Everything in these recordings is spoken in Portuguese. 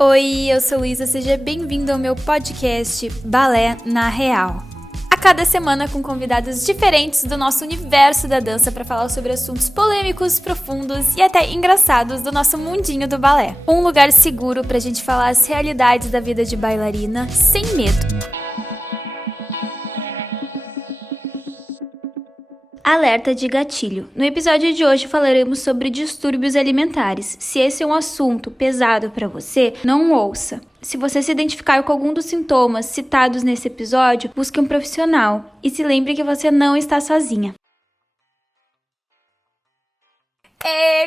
Oi, eu sou Luísa, seja bem-vindo ao meu podcast Balé na Real. A cada semana com convidados diferentes do nosso universo da dança para falar sobre assuntos polêmicos, profundos e até engraçados do nosso mundinho do balé. Um lugar seguro pra gente falar as realidades da vida de bailarina sem medo. Alerta de gatilho. No episódio de hoje falaremos sobre distúrbios alimentares. Se esse é um assunto pesado para você, não ouça. Se você se identificar com algum dos sintomas citados nesse episódio, busque um profissional e se lembre que você não está sozinha.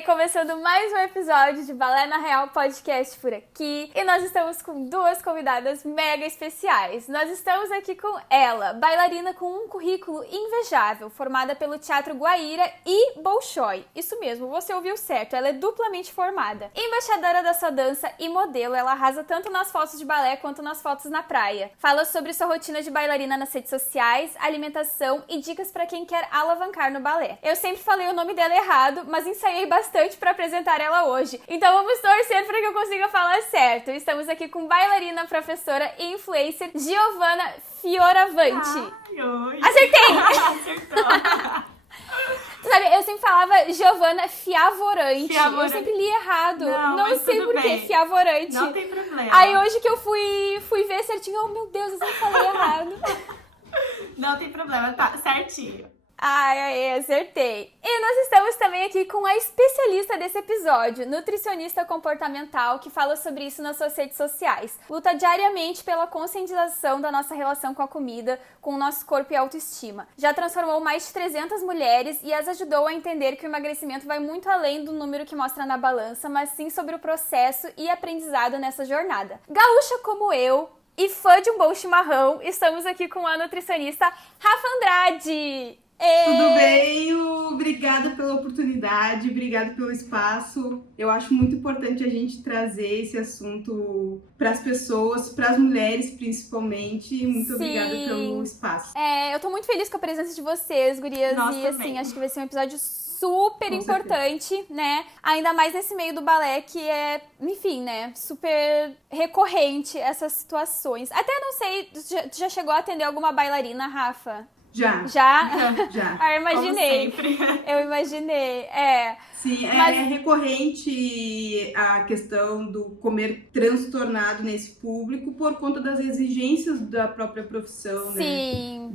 Começando mais um episódio de Balé na Real Podcast por aqui. E nós estamos com duas convidadas mega especiais. Nós estamos aqui com ela, bailarina com um currículo invejável, formada pelo Teatro Guaíra e Bolshoi. Isso mesmo, você ouviu certo, ela é duplamente formada. Embaixadora dessa dança e modelo, ela arrasa tanto nas fotos de balé quanto nas fotos na praia. Fala sobre sua rotina de bailarina nas redes sociais, alimentação e dicas para quem quer alavancar no balé. Eu sempre falei o nome dela errado, mas ensaiei bastante para apresentar ela hoje. Então vamos torcer para que eu consiga falar certo. Estamos aqui com bailarina, professora e influencer Giovanna Fioravanti. Ai, oi. Acertei! Acertou. Sabe, eu sempre falava Giovanna Fiavorante. Eu sempre li errado. Não sei por que Fiavorante. Não tem problema. Aí hoje que eu fui ver certinho, oh meu Deus, eu sempre falei errado. Não tem problema, tá certinho. Ai, acertei. E nós estamos também aqui com a especialista desse episódio, nutricionista comportamental, que fala sobre isso nas suas redes sociais. Luta diariamente pela conscientização da nossa relação com a comida, com o nosso corpo e autoestima. Já transformou mais de 300 mulheres e as ajudou a entender que o emagrecimento vai muito além do número que mostra na balança, mas sim sobre o processo e aprendizado nessa jornada. Gaúcha como eu e fã de um bom chimarrão, estamos aqui com a nutricionista Rafa Andrade. Tudo bem? Obrigada pela oportunidade, obrigada pelo espaço. Eu acho muito importante a gente trazer esse assunto para as pessoas, para as mulheres principalmente. Muito obrigada pelo espaço. Eu tô muito feliz com a presença de vocês, gurias. Nós e também. assim, acho que vai ser um episódio super Com importante, certeza, né? Ainda mais nesse meio do balé que é, enfim, né? Super recorrente essas situações. Até não sei, já chegou a atender alguma bailarina, Rafa? Já. Já? Ah, eu imaginei. Como sempre. Eu imaginei, Sim, Mas... é recorrente a questão do comer transtornado nesse público por conta das exigências da própria profissão, Sim. né?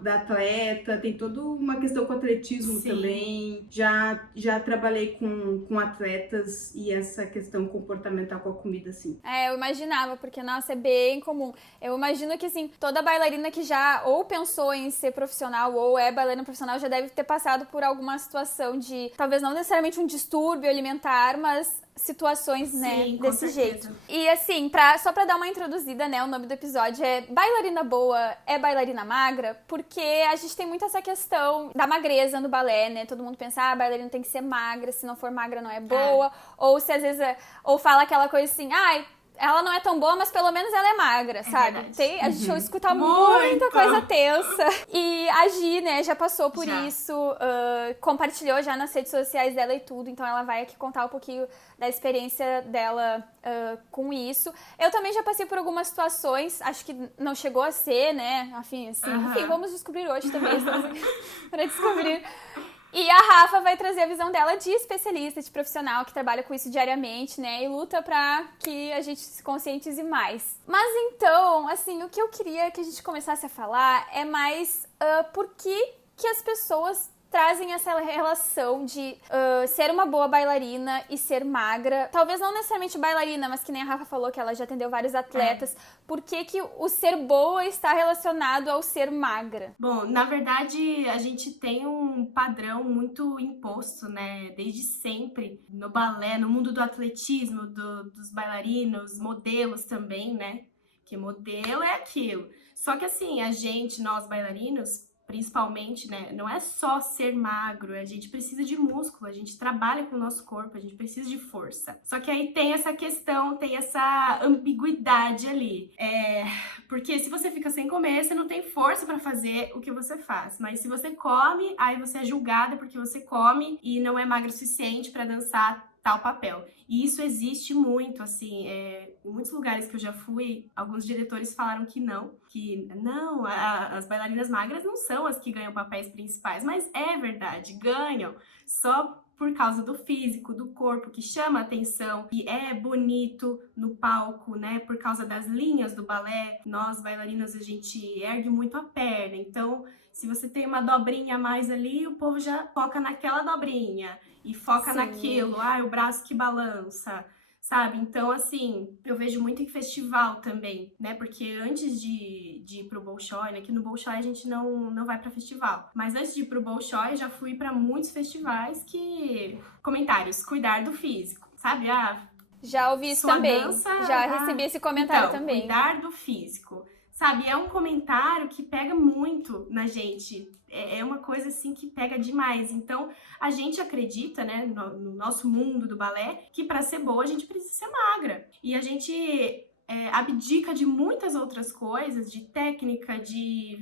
Da atleta, tem toda uma questão com o atletismo. Sim. Também. Já trabalhei com atletas e essa questão comportamental com a comida, sim. Eu imaginava, porque, nossa, é bem comum. Eu imagino que, assim, toda bailarina que já ou pensou em ser profissional ou é bailarina profissional já deve ter passado por alguma situação de, talvez não necessariamente um distúrbio alimentar, mas situações, né, sim, desse certeza. jeito. E assim, só pra dar uma introduzida, né, o nome do episódio é Bailarina Boa é Bailarina Magra, porque a gente tem muito essa questão da magreza no balé, né, todo mundo pensa, a bailarina tem que ser magra, se não for magra não é boa, ou se às vezes, ou fala aquela coisa assim, ela não é tão boa, mas pelo menos ela é magra, sabe? A gente escuta muita coisa tensa. E a Gi, né, já passou por isso, compartilhou já nas redes sociais dela e tudo, então ela vai aqui contar um pouquinho da experiência dela com isso. Eu também já passei por algumas situações, acho que não chegou a ser, né? Enfim, vamos descobrir hoje também, estamos aqui para descobrir. E a Rafa vai trazer a visão dela de especialista, de profissional que trabalha com isso diariamente, né? E luta pra que a gente se conscientize mais. Mas então, assim, o que eu queria que a gente começasse a falar é mais por que as pessoas trazem essa relação de ser uma boa bailarina e ser magra. Talvez não necessariamente bailarina, mas que nem a Rafa falou que ela já atendeu vários atletas. Por que o ser boa está relacionado ao ser magra? Bom, na verdade, a gente tem um padrão muito imposto, né? Desde sempre, no balé, no mundo do atletismo, dos bailarinos, modelos também, né? Que modelo é aquilo. Só que assim, nós bailarinos, principalmente, né, não é só ser magro, a gente precisa de músculo, a gente trabalha com o nosso corpo, a gente precisa de força. Só que aí tem essa questão, tem essa ambiguidade ali. Porque se você fica sem comer, você não tem força pra fazer o que você faz. Mas se você come, aí você é julgada porque você come e não é magro o suficiente pra dançar tal papel. E isso existe muito, assim, em muitos lugares que eu já fui, alguns diretores falaram que não, as bailarinas magras não são as que ganham papéis principais, mas é verdade, ganham, só por causa do físico, do corpo, que chama atenção e é bonito no palco, né? Por causa das linhas do balé, nós bailarinas, a gente ergue muito a perna, então se você tem uma dobrinha a mais ali, o povo já foca naquela dobrinha e foca Sim. naquilo, o braço que balança, sabe? Então, assim, eu vejo muito em festival também, né? Porque antes de ir pro Bolshoi, né? Que no Bolshoi a gente não vai pra festival. Mas antes de ir pro Bolshoi, eu já fui pra muitos festivais que... Comentários, cuidar do físico, sabe? Já ouvi isso sua também. dança, Já recebi esse comentário então, também. Cuidar do físico. Sabe, é um comentário que pega muito na gente. É uma coisa, assim, que pega demais. Então, a gente acredita, né, no nosso mundo do balé, que para ser boa a gente precisa ser magra. E a gente abdica de muitas outras coisas, de técnica, de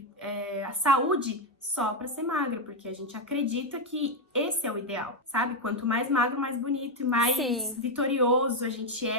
saúde, só para ser magra. Porque a gente acredita que esse é o ideal, sabe? Quanto mais magro, mais bonito e mais Sim. vitorioso a gente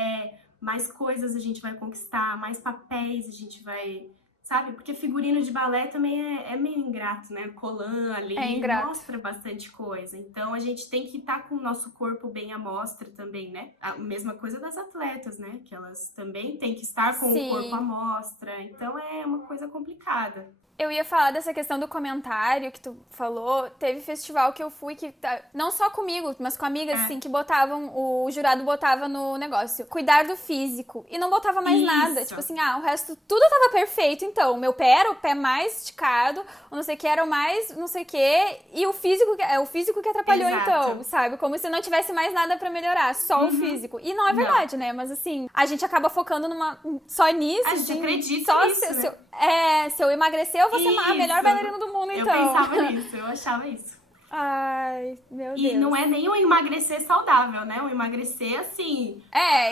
mais coisas a gente vai conquistar, mais papéis a gente vai, sabe? Porque figurino de balé também é meio ingrato, né? Colã ali mostra bastante coisa. Então a gente tem que estar com o nosso corpo bem à mostra também, né? A mesma coisa das atletas, né? Que elas também têm que estar com o corpo à mostra. Então é uma coisa complicada. Eu ia falar dessa questão do comentário que tu falou. Teve festival que eu fui que, não só comigo, mas com amigas, assim, que botavam, o jurado botava no negócio, cuidar do físico. E não botava mais nada. Tipo assim, o resto, tudo tava perfeito, então. Meu pé era o pé mais esticado, o não sei o que era o mais não sei o que, e o físico que atrapalhou. Exato. Então, sabe? Como se não tivesse mais nada pra melhorar, só o físico. E não é verdade, né? Mas assim, a gente acaba focando só nisso. A gente acredita nisso, se eu emagrecer, eu vou ser a melhor bailarina do mundo, então. Eu pensava nisso, eu achava isso. Ai, meu Deus. E não é nem um emagrecer saudável, né? Um emagrecer, assim...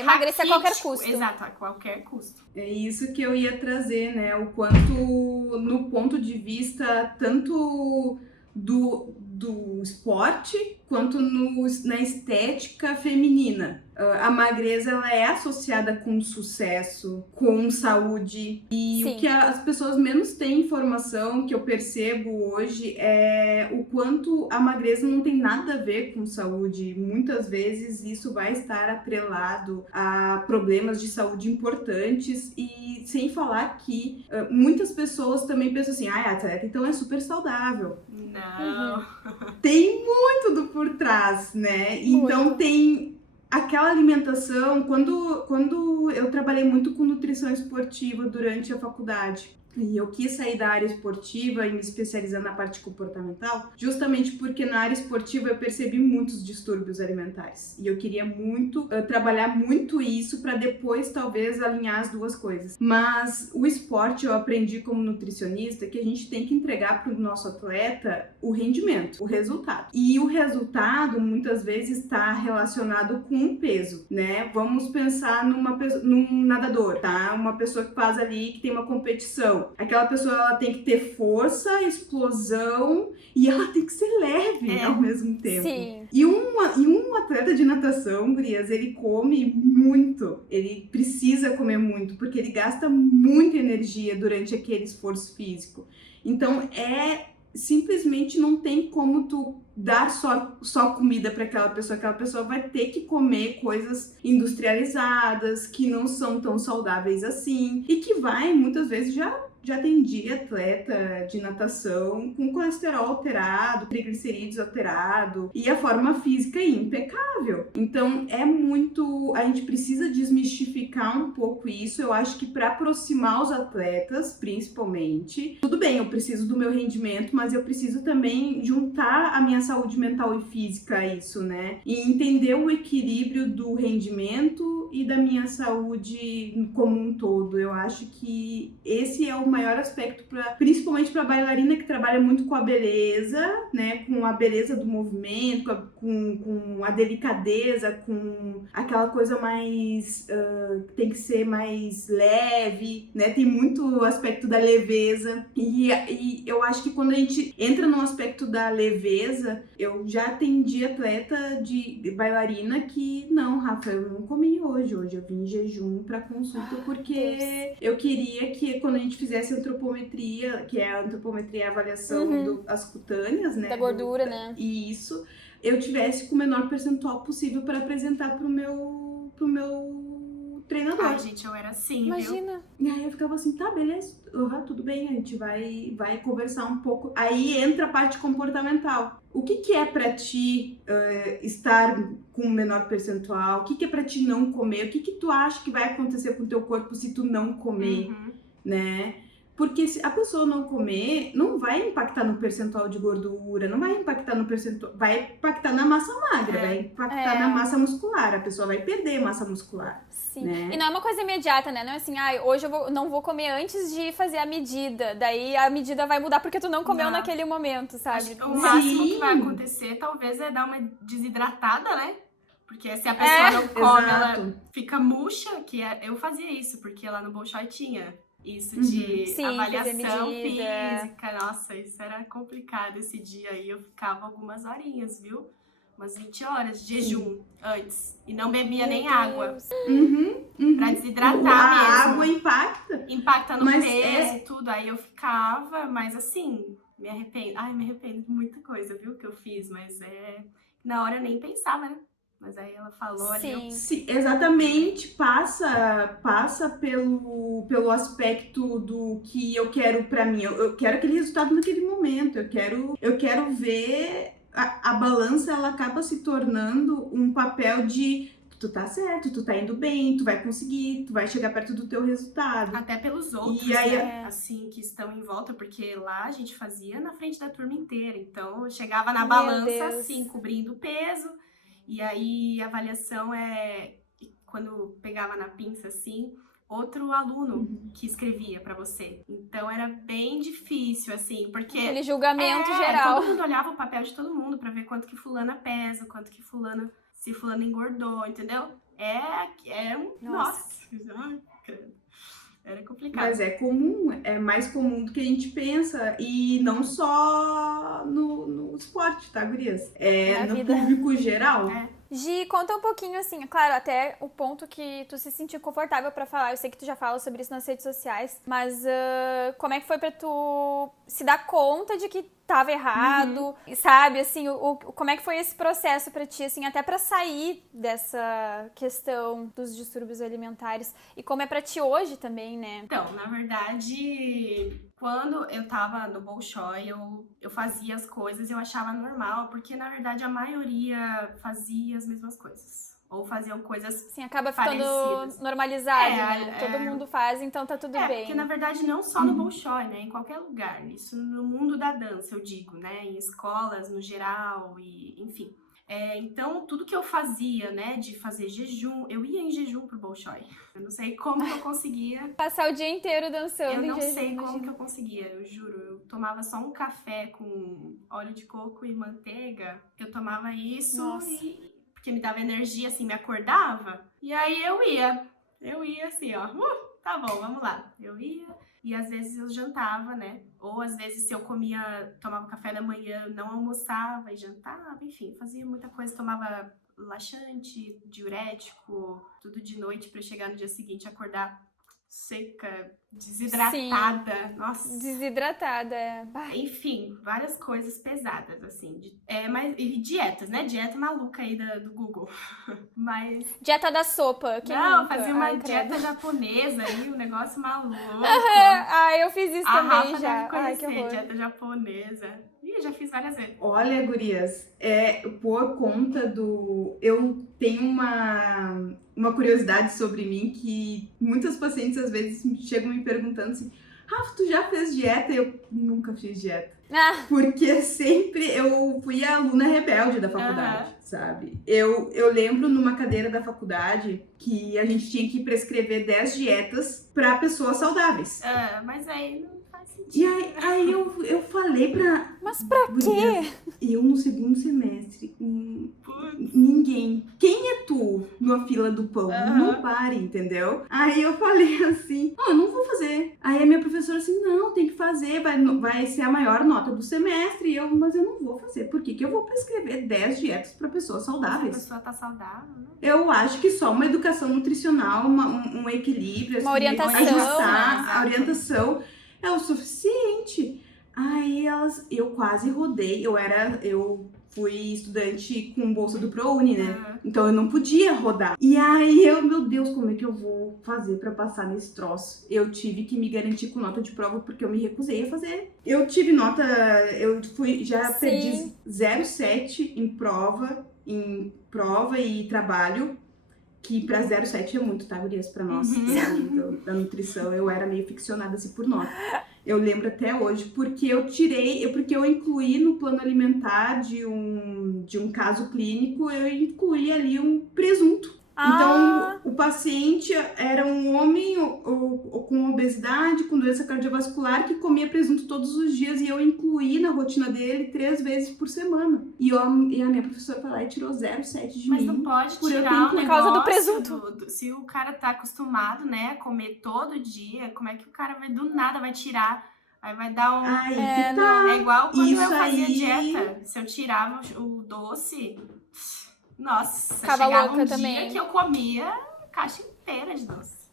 emagrecer a qualquer custo. Exato, a qualquer custo. É isso que eu ia trazer, né? O quanto, no ponto de vista, tanto do esporte, quanto na estética feminina. A magreza, ela é associada com sucesso, com saúde. E o que as pessoas menos têm informação, que eu percebo hoje, é o quanto a magreza não tem nada a ver com saúde. Muitas vezes isso vai estar atrelado a problemas de saúde importantes. E sem falar que muitas pessoas também pensam assim, a atleta então é super saudável. Não. Tem muito por trás, né? Então tem aquela alimentação, quando eu trabalhei muito com nutrição esportiva durante a faculdade, e eu quis sair da área esportiva e me especializar na parte comportamental, justamente porque na área esportiva eu percebi muitos distúrbios alimentares. E eu queria muito trabalhar muito isso para depois talvez alinhar as duas coisas. Mas o esporte eu aprendi como nutricionista que a gente tem que entregar para o nosso atleta o rendimento, o resultado. E o resultado muitas vezes está relacionado com o peso, né? Vamos pensar num nadador, tá? Uma pessoa que faz ali, que tem uma competição. Aquela pessoa, ela tem que ter força, explosão e ela tem que ser leve ao mesmo tempo. Sim. E um atleta de natação, gurias, ele come muito. Ele precisa comer muito, porque ele gasta muita energia durante aquele esforço físico. Então, simplesmente não tem como tu dar só comida para aquela pessoa vai ter que comer coisas industrializadas, que não são tão saudáveis assim, e que vai, muitas vezes, já atendi atleta de natação com colesterol alterado, triglicerídeos alterado e a forma física impecável. Então a gente precisa desmistificar um pouco isso. Eu acho que para aproximar os atletas, principalmente, tudo bem, eu preciso do meu rendimento, mas eu preciso também juntar a minha saúde mental e física a isso, né? E entender o equilíbrio do rendimento e da minha saúde como um todo. Eu acho que esse é o maior aspecto, principalmente para bailarina que trabalha muito com a beleza, né? Com a beleza do movimento, com a delicadeza, com aquela coisa mais tem que ser mais leve, né? Tem muito aspecto da leveza. E eu acho que quando a gente entra no aspecto da leveza, eu já atendi atleta de bailarina que, não, Rafa, eu não comi hoje eu vim em jejum pra consulta porque eu queria que quando a gente fizesse antropometria, que é a antropometria, a avaliação das cutâneas, né? Da gordura, né? E isso, eu tivesse com o menor percentual possível para apresentar pro meu treinador. Ai, gente, eu era assim, Imagina. E aí eu ficava assim, tá, beleza, tudo bem, a gente vai conversar um pouco. Aí entra a parte comportamental. O que é pra ti estar com um menor percentual? O que é pra ti não comer? O que tu acha que vai acontecer com o teu corpo se tu não comer, né? Porque se a pessoa não comer, não vai impactar no percentual de gordura, não vai impactar no percentual, vai impactar na massa magra, vai impactar na massa muscular, a pessoa vai perder massa muscular. Sim. Né? E não é uma coisa imediata, né? Não é assim, hoje eu não vou comer antes de fazer a medida. Daí a medida vai mudar porque tu não comeu naquele momento, sabe? O máximo que vai acontecer, talvez, é dar uma desidratada, né? Porque se a pessoa não come, ela fica murcha, eu fazia isso, porque lá no Bolshoi tinha isso de avaliação física. Nossa, isso era complicado esse dia aí. Eu ficava algumas horinhas, viu? Umas 20 horas de jejum antes. E não bebia nem água. Pra desidratar mesmo. A água impacta. Impacta no peso e tudo. Aí eu ficava, mas assim, me arrependo. Ai, me arrependo de muita coisa, viu, que eu fiz. Mas na hora eu nem pensava, né? Mas aí ela falou ali. Sim, exatamente. Passa pelo aspecto do que eu quero pra mim. Eu quero aquele resultado naquele momento. Eu quero ver a balança, ela acaba se tornando um papel de tu tá certo, tu tá indo bem, tu vai conseguir, tu vai chegar perto do teu resultado. Até pelos outros, né? Assim, que estão em volta, porque lá a gente fazia na frente da turma inteira. Então, eu chegava na balança, assim, cobrindo o peso. E aí, a avaliação quando pegava na pinça, assim, outro aluno que escrevia pra você. Então, era bem difícil, assim, porque... Aquele julgamento geral. Todo mundo olhava o papel de todo mundo pra ver quanto que fulana pesa, quanto que se fulano engordou, entendeu? Nossa! Era complicado. Mas é comum, é mais comum do que a gente pensa. E não só no esporte, tá, gurias? No público geral. Gi, conta um pouquinho, assim, claro, até o ponto que tu se sentiu confortável pra falar. Eu sei que tu já fala sobre isso nas redes sociais, mas como é que foi pra tu se dar conta de que tava errado, sabe, assim, como é que foi esse processo pra ti, assim, até pra sair dessa questão dos distúrbios alimentares, e como é pra ti hoje também, né? Então, na verdade, quando eu tava no Bolshoi, eu fazia as coisas e eu achava normal, porque na verdade a maioria fazia as mesmas coisas. Ou faziam coisas sim, acaba ficando normalizado, né? Todo mundo faz, então tá tudo bem. Porque na verdade não só no Bolshoi, né? Em qualquer lugar. Isso no mundo da dança, eu digo, né? Em escolas, no geral, e enfim. Então, tudo que eu fazia, né, de fazer jejum, eu ia em jejum pro Bolshoi. Eu não sei como que eu conseguia. Passar o dia inteiro dançando em jejum. Eu não sei como que eu conseguia, eu juro. Eu tomava só um café com óleo de coco e manteiga. Eu tomava isso porque me dava energia, assim, me acordava. E aí eu ia assim, ó, tá bom, vamos lá. Eu ia, e às vezes eu jantava, né? Ou às vezes se eu tomava café da manhã, não almoçava e jantava, enfim, fazia muita coisa, tomava laxante, diurético, tudo de noite pra chegar no dia seguinte, acordar seca, desidratada. Sim. Nossa. Desidratada, Enfim, várias coisas pesadas, assim. E dietas, né? Dieta maluca aí do Google. Mas... Dieta da sopa. Não, fazia uma dieta japonesa aí, um negócio maluco. Eu fiz isso também já. Ai, que horror. Dieta japonesa. Ih, já fiz várias vezes. Olha, gurias, por conta eu tenho uma curiosidade sobre mim que muitas pacientes às vezes chegam me perguntando assim: Rafa, tu já fez dieta? Eu nunca fiz dieta. Porque sempre eu fui a aluna rebelde da faculdade, sabe? Eu lembro numa cadeira da faculdade que a gente tinha que prescrever 10 dietas pra pessoas saudáveis. Mas aí não faz faz sentido. E aí eu falei pra... Mas pra quê? Eu no segundo semestre, ninguém. Quem é tu na fila do pão? Não pare, entendeu? Aí eu falei assim, não, eu não vou fazer. Aí a minha professora assim, não, tem que fazer, vai ser a maior nota do semestre. E mas eu não vou fazer. Por quê? Que eu vou prescrever 10 dietas para pessoas saudáveis. A pessoa tá saudável, né? Eu acho que só uma educação nutricional, um equilíbrio, Uma orientação, ajustar né? a orientação é o suficiente. Aí eu quase rodei, eu fui estudante com bolsa do ProUni, né? Então eu não podia rodar. E aí meu Deus, como é que eu vou fazer pra passar nesse troço? Eu tive que me garantir com nota de prova porque eu me recusei a fazer. Eu tive nota, perdi 0,7 em prova e trabalho. Que pra 0,7 é muito, tá, gurias? Pra nós, da nutrição, eu era meio ficcionada assim por nota. Eu lembro até hoje, porque eu incluí no plano alimentar de um caso clínico, eu incluí ali um presunto. Então, o paciente era um homem com obesidade, com doença cardiovascular, que comia presunto todos os dias, e eu incluí na rotina dele 3 vezes por semana. E a minha professora foi lá e tirou 0,7 de mim. Mas não pode por eu tirar ter o incluído. Por causa do negócio presunto. se o cara tá acostumado, né, a comer todo dia, como é que o cara do nada vai tirar? Aí vai dar um... Aí que tá. É igual quando Isso eu fazia aí... dieta. Se eu tirava o doce... Nossa, Ficava chegava louca um também. dia que eu comia a caixa inteira de doce.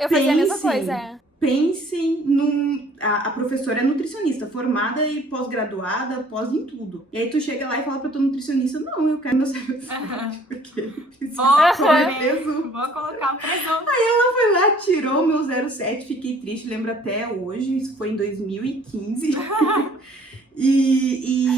Eu fazia a mesma Pensem. coisa. Pensem a professora é nutricionista, formada e pós-graduada, pós em tudo. E aí tu chega lá e fala pra tua nutricionista, não, eu quero meu cerveja, porque precisa comer presunto. Vou colocar o presunto. Foi lá, tirou meu 0,7, fiquei triste, lembro até hoje, isso foi em 2015.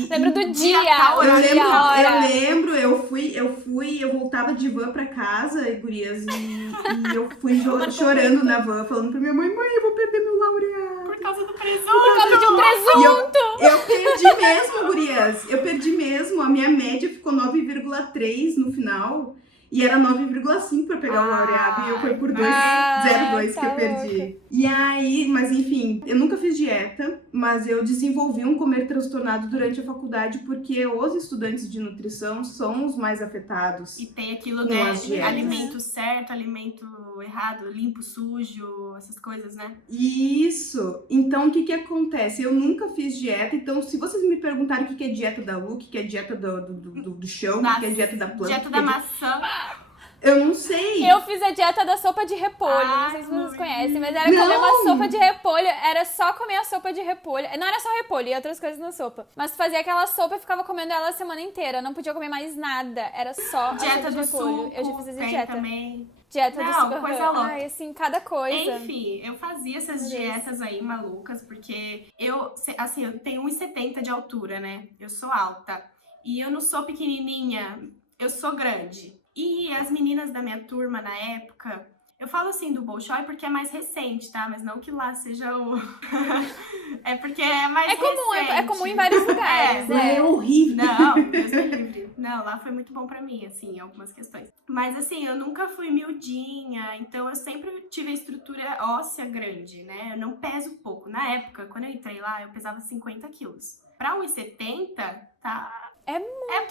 Lembro do dia, eu lembro, eu voltava de van pra casa, gurias, e eu fui chorando na van, falando pra minha mãe, eu vou perder meu laureado. Por causa do presunto. Por causa de um presunto. Eu perdi mesmo, gurias, eu perdi mesmo, a minha média ficou 9,3 no final. E era 9,5 pra pegar o laureado, e eu fui por 0,2 que eu perdi. Louca. E aí, mas enfim, eu nunca fiz dieta, mas eu desenvolvi um comer transtornado durante a faculdade, porque os estudantes de nutrição são os mais afetados. E tem aquilo, Com né? as dietas. Alimento certo, alimento errado, limpo, sujo, essas coisas, né? Isso! Então, o que acontece? Eu nunca fiz dieta, então se vocês me perguntarem o que é dieta da Lu, o que é dieta do chão, o que é dieta da planta... Dieta da maçã. Eu não sei! Eu fiz a dieta da sopa de repolho, não sei se vocês conhecem, mas era comer uma sopa de repolho, era só comer a sopa de repolho. Não era só repolho, e outras coisas na sopa. Mas fazia aquela sopa e ficava comendo ela a semana inteira, não podia comer mais nada, era só a Dieta sopa de do repolho. suco, Eu já fiz essa tem dieta. também. Dieta do suco. Coisa louca. Ai, assim, cada coisa. Enfim, eu fazia essas Meu Deus. dietas aí malucas, porque eu tenho 1,70 de altura, né? Eu sou alta. E eu não sou pequenininha, eu sou grande. E as meninas da minha turma na época, eu falo assim do Bolshoi porque é mais recente, tá? Mas não que lá seja o... é porque é mais recente. É comum em vários lugares, É horrível! Não, Deus me livre. Não, lá foi muito bom pra mim, assim, em algumas questões. Mas, assim, eu nunca fui miudinha, então eu sempre tive a estrutura óssea grande, né? Eu não peso pouco. Na época, quando eu entrei lá, eu pesava 50 quilos. Pra 1,70, tá... É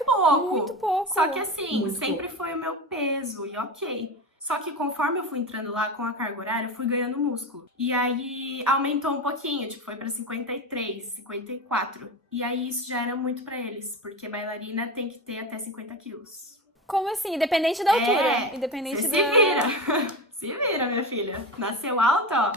pouco. Muito pouco. Só que, assim, Muito sempre foi o meu peso, e ok. Só que conforme eu fui entrando lá com a carga horária, eu fui ganhando músculo. E aí aumentou um pouquinho, tipo, foi pra 53, 54. E aí isso já era muito pra eles, porque bailarina tem que ter até 50 quilos. Como assim? Independente da altura. Independente Você da... se vira. Se vira, minha filha. Nasceu alta, ó.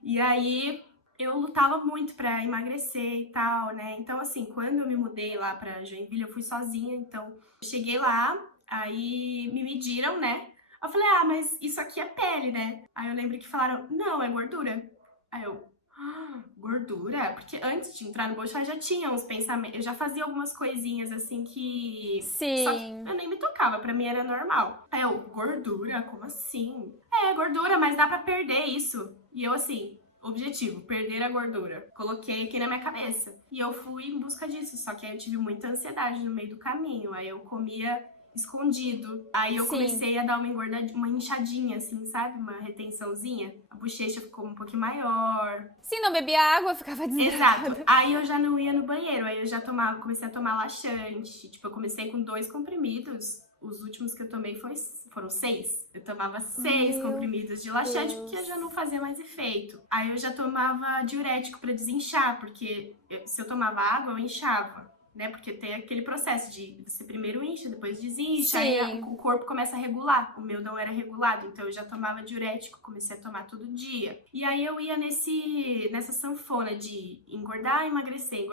E aí eu lutava muito pra emagrecer e tal, né? Então, assim, quando eu me mudei lá pra Joinville, eu fui sozinha, então eu cheguei lá, aí me mediram, né? Eu falei, mas isso aqui é pele, né? Aí eu lembro que falaram, não, é gordura. Aí eu, gordura? Porque antes de entrar no Bolshoi já tinha uns pensamentos, eu já fazia algumas coisinhas assim que... Sim. Só que eu nem me tocava, pra mim era normal. Aí eu, gordura? Como assim? É, gordura, mas dá pra perder isso. E eu assim... Objetivo, perder a gordura. Coloquei aqui na minha cabeça. E eu fui em busca disso. Só que aí eu tive muita ansiedade no meio do caminho. Aí eu comia escondido. Aí eu Sim. comecei a dar uma engordadinha, uma inchadinha, assim, sabe? Uma retençãozinha. A bochecha ficou um pouquinho maior. Se não bebia água, ficava desidratada. Exato. Aí eu já não ia no banheiro. Aí eu já comecei a tomar laxante. Tipo, eu comecei com 2 comprimidos. Os últimos que eu tomei foram 6. Eu tomava 6 Meu comprimidos de laxante Deus. porque já não fazia mais efeito. Aí eu já tomava diurético pra desinchar, porque se eu tomava água, eu inchava. Né? Porque tem aquele processo de você primeiro incha, depois desincha, Sim. aí o corpo começa a regular. O meu não era regulado, então eu já tomava diurético, comecei a tomar todo dia. E aí eu ia nessa sanfona de engordar, emagrecer.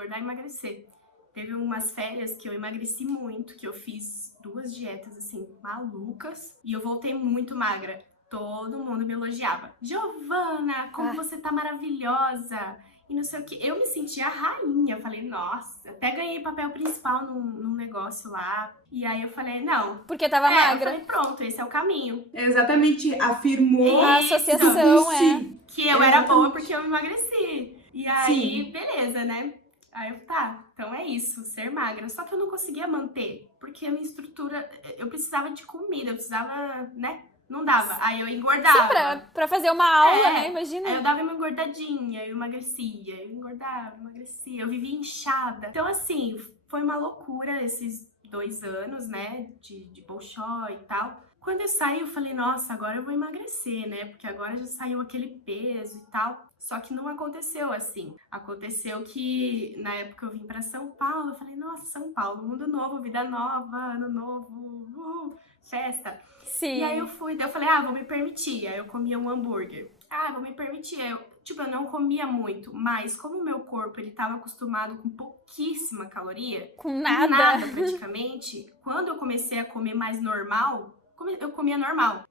Teve umas férias que eu emagreci muito, que eu fiz 2 dietas, assim, malucas, e eu voltei muito magra. Todo mundo me elogiava. Giovana, como você tá maravilhosa! E não sei o que. Eu me sentia a rainha. Eu falei, nossa, até ganhei papel principal num negócio lá. E aí eu falei, não. Porque tava magra. Eu falei, pronto, esse é o caminho. Exatamente, afirmou A associação, que eu era boa porque eu emagreci. E aí, beleza, né? Aí eu, tá, então é isso, ser magra. Só que eu não conseguia manter, porque a minha estrutura, eu precisava de comida, eu precisava, né? Não dava. Aí eu engordava. Sim, pra fazer uma aula, né? Imagina. Aí eu dava uma engordadinha, eu emagrecia, eu engordava, emagrecia, eu vivia inchada. Então, assim, foi uma loucura esses 2 anos, né, de Bolshoi e tal. Quando eu saí, eu falei, nossa, agora eu vou emagrecer, né, porque agora já saiu aquele peso e tal. Só que não aconteceu assim. Aconteceu que, na época eu vim pra São Paulo, eu falei, nossa, São Paulo, mundo novo, vida nova, ano novo, festa. Sim. E aí eu falei, vou me permitir. Aí eu comia um hambúrguer. Vou me permitir. Eu não comia muito, mas como o meu corpo, ele tava acostumado com pouquíssima caloria. Com nada. Nada, praticamente. Quando eu comecei a comer mais normal, eu comia normal.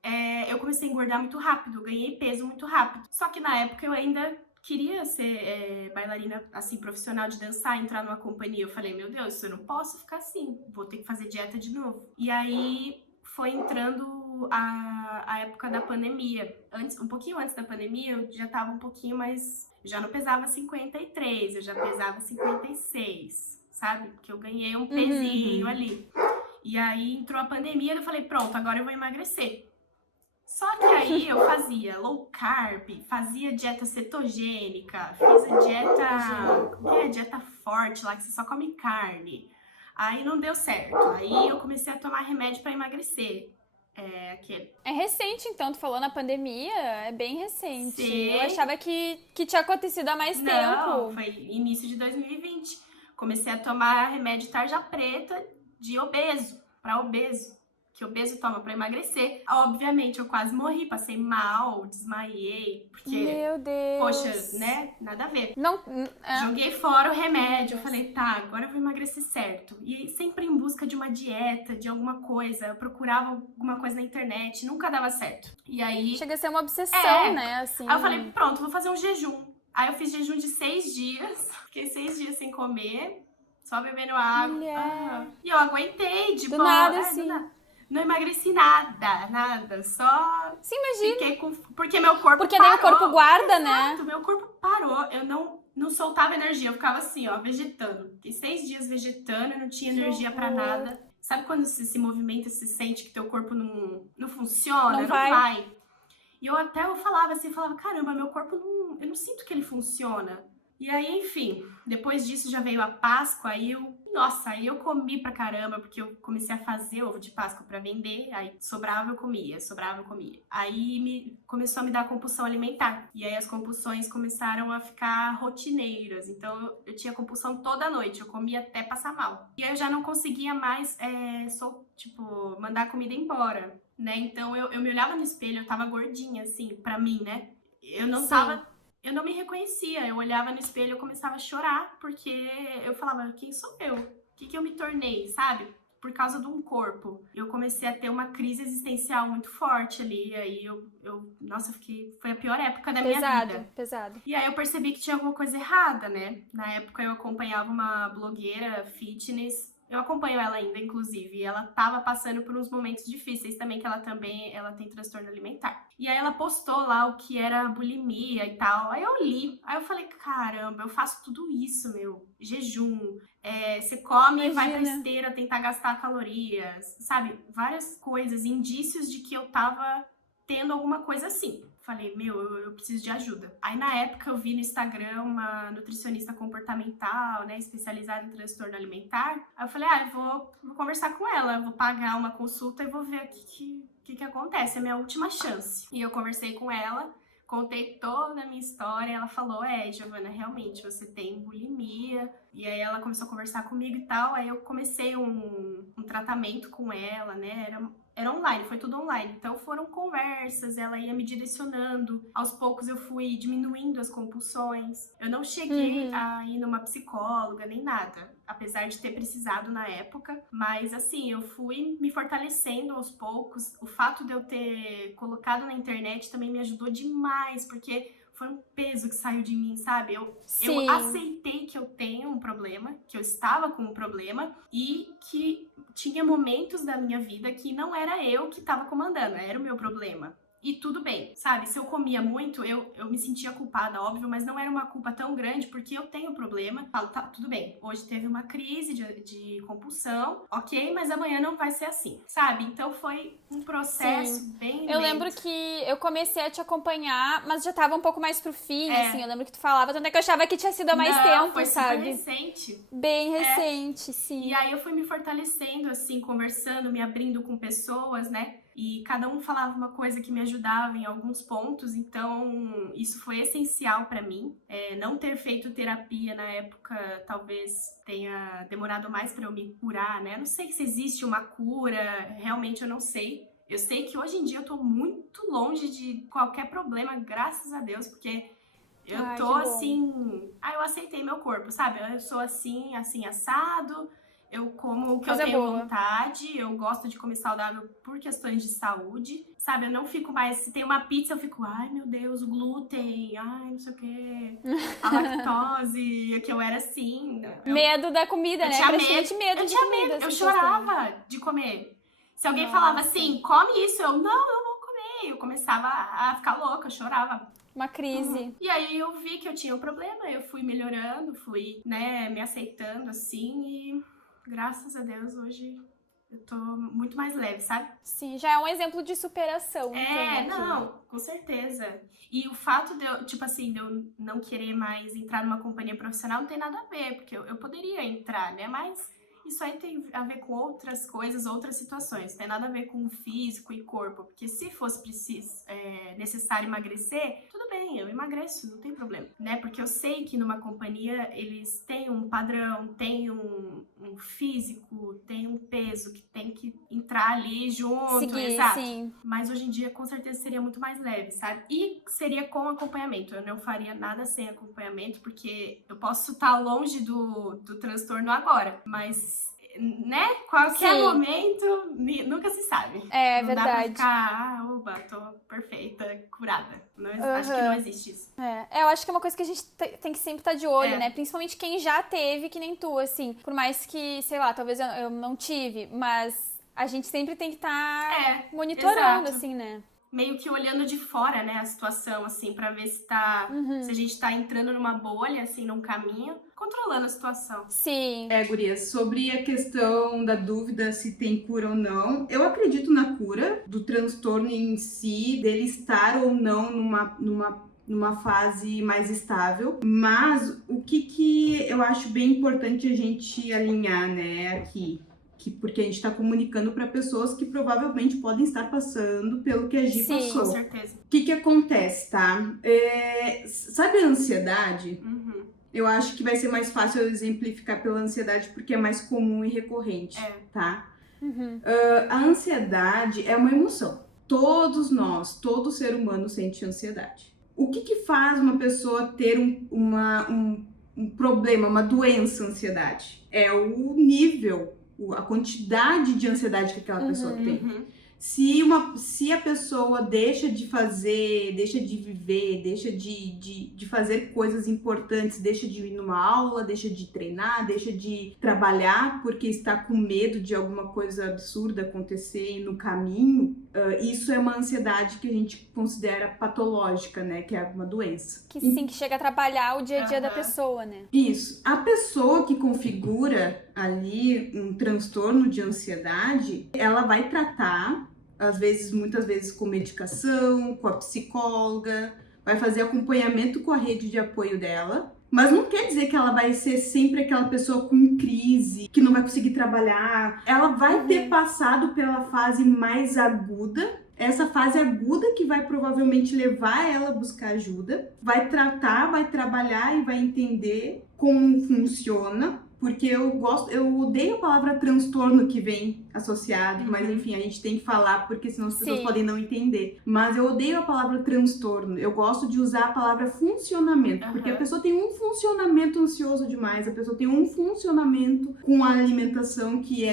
Eu comecei a engordar muito rápido, ganhei peso muito rápido. Só que na época eu ainda queria ser bailarina, assim, profissional de dançar, entrar numa companhia. Eu falei, meu Deus, eu não posso ficar assim, vou ter que fazer dieta de novo. E aí foi entrando a época da pandemia. Um pouquinho antes da pandemia, eu já tava um pouquinho mais... Já não pesava 53, eu já pesava 56, sabe? Porque eu ganhei um pezinho ali. E aí entrou a pandemia, eu falei, pronto, agora eu vou emagrecer. Só que aí eu fazia low carb, fazia dieta cetogênica, fiz a dieta... dieta forte lá, que você só come carne. Aí não deu certo. Aí eu comecei a tomar remédio pra emagrecer. É recente, então, tu falou na pandemia, é bem recente. Sim. Eu achava que tinha acontecido há mais tempo. Não, foi início de 2020. Comecei a tomar remédio tarja preta de obeso, pra obeso. Que obeso toma pra emagrecer. Obviamente, eu quase morri, passei mal, desmaiei, porque... Meu Deus! Poxa, né? Nada a ver. Não, Joguei fora o remédio, eu falei, tá, agora eu vou emagrecer certo. E sempre em busca de uma dieta, de alguma coisa, eu procurava alguma coisa na internet, nunca dava certo. E aí... Chega a ser uma obsessão, né? Assim... Aí eu falei, pronto, vou fazer um jejum. Aí eu fiz jejum de 6 dias, fiquei 6 dias sem comer, só bebendo água. E eu aguentei, de boa. Nada, assim. Não emagreci nada, só... Sim, imagina. Fiquei com... Porque meu corpo Porque parou. daí o corpo guarda, Exato, né? Meu corpo parou, eu não soltava energia, eu ficava assim, ó, vegetando. Fiquei 6 dias vegetando, eu não tinha energia pra nada. Sabe quando você se movimenta, você sente que teu corpo não funciona? Não vai. E eu falava caramba, meu corpo eu não sinto que ele funciona. E aí, enfim, depois disso já veio a Páscoa, aí eu comi pra caramba, porque eu comecei a fazer ovo de Páscoa pra vender, aí sobrava eu comia. Aí começou a me dar compulsão alimentar, e aí as compulsões começaram a ficar rotineiras, então eu tinha compulsão toda noite, eu comia até passar mal. E aí eu já não conseguia mais, mandar a comida embora, né? Então eu me olhava no espelho, eu tava gordinha, assim, pra mim, né? Eu não me reconhecia, eu olhava no espelho e eu começava a chorar, porque eu falava, quem sou eu? O que eu me tornei, sabe? Por causa de um corpo. Eu comecei a ter uma crise existencial muito forte ali, aí foi a pior época da minha vida. Pesado. E aí eu percebi que tinha alguma coisa errada, né? Na época eu acompanhava uma blogueira fitness, Eu acompanho ela ainda, inclusive, e ela tava passando por uns momentos difíceis também, que ela tem transtorno alimentar. E aí ela postou lá o que era bulimia e tal, aí eu li, aí eu falei, caramba, eu faço tudo isso, meu, jejum, você come e vai pra esteira tentar gastar calorias, sabe, várias coisas, indícios de que eu tava tendo alguma coisa assim. Falei, eu preciso de ajuda. Aí, na época, eu vi no Instagram uma nutricionista comportamental, né, especializada em transtorno alimentar. Aí eu falei, eu vou conversar com ela, vou pagar uma consulta e vou ver o que acontece. É a minha última chance. E eu conversei com ela, contei toda a minha história, e ela falou, Giovana, realmente, você tem bulimia. E aí ela começou a conversar comigo e tal, aí eu comecei um tratamento com ela, né, era online, foi tudo online. Então foram conversas, ela ia me direcionando. Aos poucos eu fui diminuindo as compulsões. Eu não cheguei a ir numa psicóloga nem nada, apesar de ter precisado na época. Mas assim, eu fui me fortalecendo aos poucos. O fato de eu ter colocado na internet também me ajudou demais, porque foi um peso que saiu de mim, sabe? Eu aceitei que eu tenho um problema, que eu estava com um problema e que tinha momentos da minha vida que não era eu que estava comandando, era o meu problema. E tudo bem, sabe? Se eu comia muito, eu me sentia culpada, óbvio, mas não era uma culpa tão grande, porque eu tenho problema. Falo, tá, tudo bem, hoje teve uma crise de compulsão, ok, mas amanhã não vai ser assim, sabe? Então foi um processo bem lento. Eu lembro que eu comecei a te acompanhar, mas já tava um pouco mais pro fim, assim, eu lembro que tu falava, tanto é que eu achava que tinha sido há mais tempo, foi sabe? Super recente. Bem recente, sim. E aí eu fui me fortalecendo, assim, conversando, me abrindo com pessoas, né? E cada um falava uma coisa que me ajudava em alguns pontos, então isso foi essencial pra mim. Não ter feito terapia na época talvez tenha demorado mais pra eu me curar, né? Eu não sei se existe uma cura, realmente eu não sei. Eu sei que hoje em dia eu tô muito longe de qualquer problema, graças a Deus, porque eu tô assim... eu aceitei meu corpo, sabe? Eu sou assim, assim, assado... Eu como o que eu tenho vontade, eu gosto de comer saudável por questões de saúde, sabe? Eu não fico mais, se tem uma pizza, eu fico, ai meu Deus, o glúten, ai não sei o quê, a lactose, que eu era assim. Medo da comida, né? Praticamente medo de comida. Eu chorava de comer. Se alguém falava assim, come isso, eu não vou comer. Eu começava a ficar louca, eu chorava. Uma crise. E aí eu vi que eu tinha um problema, eu fui melhorando, fui, né, me aceitando assim e... Graças a Deus, hoje eu tô muito mais leve, sabe? Sim, já é um exemplo de superação. Não, com certeza. E o fato de eu, tipo assim, de eu não querer mais entrar numa companhia profissional não tem nada a ver, porque eu poderia entrar, né? Mas isso aí tem a ver com outras coisas, outras situações. Não tem nada a ver com físico e corpo. Porque se fosse necessário emagrecer, tudo bem, eu emagreço, não tem problema, né? Porque eu sei que numa companhia eles têm um padrão, têm um físico, tem um peso que tem que entrar ali junto, seguir, exato. Sim. Mas hoje em dia, com certeza, seria muito mais leve, sabe? E seria com acompanhamento. Eu não faria nada sem acompanhamento, porque eu posso estar longe do transtorno agora, mas... né? Qualquer momento, nunca se sabe. É não verdade. Dá pra ficar, tô perfeita, curada. Não, acho que não existe isso. Eu acho que é uma coisa que a gente tem que sempre estar de olho, né? Principalmente quem já teve, que nem tu, assim. Por mais que, sei lá, talvez eu não tive, mas a gente sempre tem que estar monitorando, assim, né? Meio que olhando de fora, né, a situação, assim, pra ver se se a gente tá entrando numa bolha, assim, num caminho, controlando a situação. Sim. Gurias, sobre a questão da dúvida se tem cura ou não, eu acredito na cura do transtorno em si, dele estar ou não numa fase mais estável, mas o que eu acho bem importante a gente alinhar, né, aqui, porque a gente está comunicando para pessoas que provavelmente podem estar passando pelo que a Gi passou. Com certeza. O que acontece, tá? Sabe a ansiedade? Eu acho que vai ser mais fácil eu exemplificar pela ansiedade porque é mais comum e recorrente, tá? A ansiedade é uma emoção. Todos nós, todo ser humano sente ansiedade. O que faz uma pessoa ter um problema, uma doença ansiedade? É o nível, a quantidade de ansiedade que aquela pessoa tem. Se a pessoa deixa de fazer, deixa de viver, deixa de fazer coisas importantes, deixa de ir numa aula, deixa de treinar, deixa de trabalhar porque está com medo de alguma coisa absurda acontecer no caminho, isso é uma ansiedade que a gente considera patológica, né? Que é uma doença. Que chega a atrapalhar o dia a dia da pessoa, né? Isso. A pessoa que configura ali um transtorno de ansiedade, ela vai tratar, muitas vezes com medicação, com a psicóloga, vai fazer acompanhamento com a rede de apoio dela, mas não quer dizer que ela vai ser sempre aquela pessoa com crise, que não vai conseguir trabalhar. Ela vai ter passado pela fase mais aguda, essa fase aguda que vai provavelmente levar ela a buscar ajuda, vai tratar, vai trabalhar e vai entender como funciona, porque eu odeio a palavra transtorno que vem associado, mas enfim, a gente tem que falar porque senão as pessoas podem não entender. Mas eu odeio a palavra transtorno, eu gosto de usar a palavra funcionamento, porque a pessoa tem um funcionamento ansioso demais, a pessoa tem um funcionamento com a alimentação que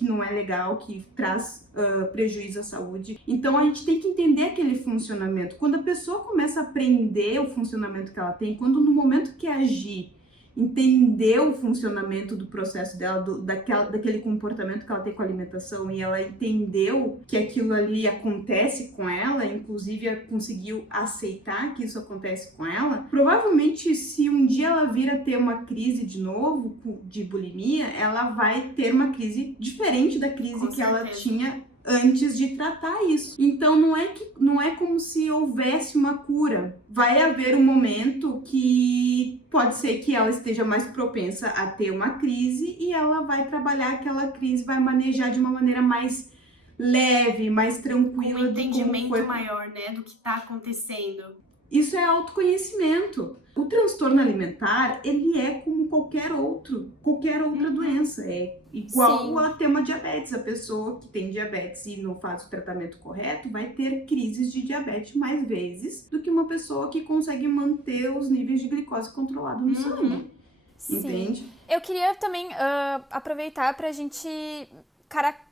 não é legal, que traz prejuízo à saúde. Então a gente tem que entender aquele funcionamento. Quando a pessoa começa a aprender o funcionamento que ela tem, quando no momento que agir, entender o funcionamento do processo dela, daquele comportamento que ela tem com a alimentação, e ela entendeu que aquilo ali acontece com ela, inclusive conseguiu aceitar que isso acontece com ela, provavelmente se um dia ela vir a ter uma crise de novo de bulimia, ela vai ter uma crise diferente da crise que ela tinha antes de tratar isso. Então não é como se houvesse uma cura. Vai haver um momento que pode ser que ela esteja mais propensa a ter uma crise e ela vai trabalhar aquela crise, vai manejar de uma maneira mais leve, mais tranquila. Um entendimento maior, né, do que está acontecendo. Isso é autoconhecimento. O transtorno alimentar, ele é como qualquer outra doença. É igual a ter uma diabetes. A pessoa que tem diabetes e não faz o tratamento correto vai ter crises de diabetes mais vezes do que uma pessoa que consegue manter os níveis de glicose controlados no sangue. Entende? Eu queria também aproveitar pra gente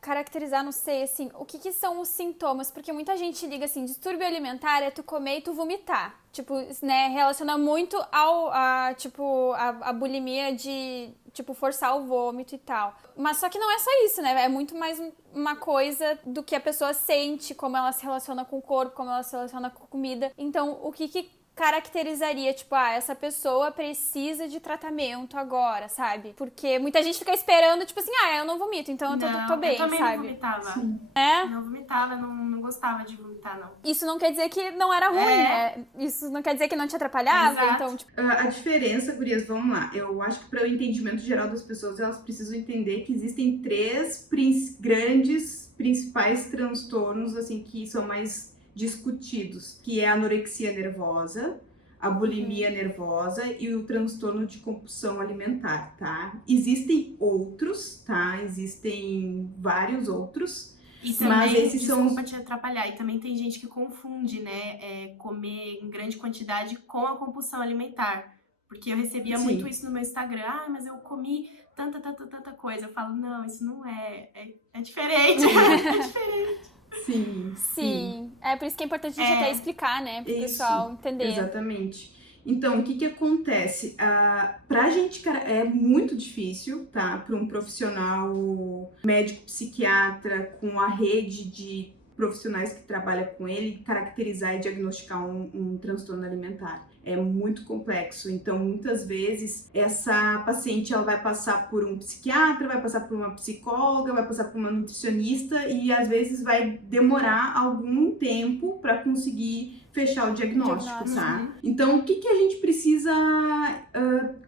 caracterizar, não sei, assim, o que são os sintomas, porque muita gente liga assim, distúrbio alimentar é tu comer e tu vomitar, tipo, né, relaciona muito a bulimia de, tipo, forçar o vômito e tal, mas só que não é só isso, né, é muito mais uma coisa do que a pessoa sente, como ela se relaciona com o corpo, como ela se relaciona com a comida. Então, o que caracterizaria, tipo, essa pessoa precisa de tratamento agora, sabe? Porque muita gente fica esperando, tipo assim, eu não vomito, então eu tô bem, eu também sabe? não vomitava. Não vomitava, não gostava de vomitar, não. Isso não quer dizer que não era ruim, né? Isso não quer dizer que não te atrapalhava, Exato. Então, tipo... A diferença, gurias, vamos lá. Eu acho que para o entendimento geral das pessoas, elas precisam entender que existem 3 grandes principais transtornos, assim, que são mais discutidos, que é a anorexia nervosa, a bulimia nervosa e o transtorno de compulsão alimentar, tá? Existem outros, tá? Existem vários outros, e também, mas esses desculpa te atrapalhar, e também tem gente que confunde, né, comer em grande quantidade com a compulsão alimentar, porque eu recebia muito isso no meu Instagram, mas eu comi tanta coisa, eu falo, não, isso não é diferente, é diferente. Sim. É por isso que é importante a gente até explicar, né? Para o pessoal entender. Exatamente. Então, o que acontece? Pra gente é muito difícil, tá? Para um profissional médico psiquiatra com a rede de profissionais que trabalham com ele caracterizar e diagnosticar um transtorno alimentar. É muito complexo, então muitas vezes essa paciente ela vai passar por um psiquiatra, vai passar por uma psicóloga, vai passar por uma nutricionista e às vezes vai demorar algum tempo para conseguir fechar o diagnóstico, tá? Então o que a gente precisa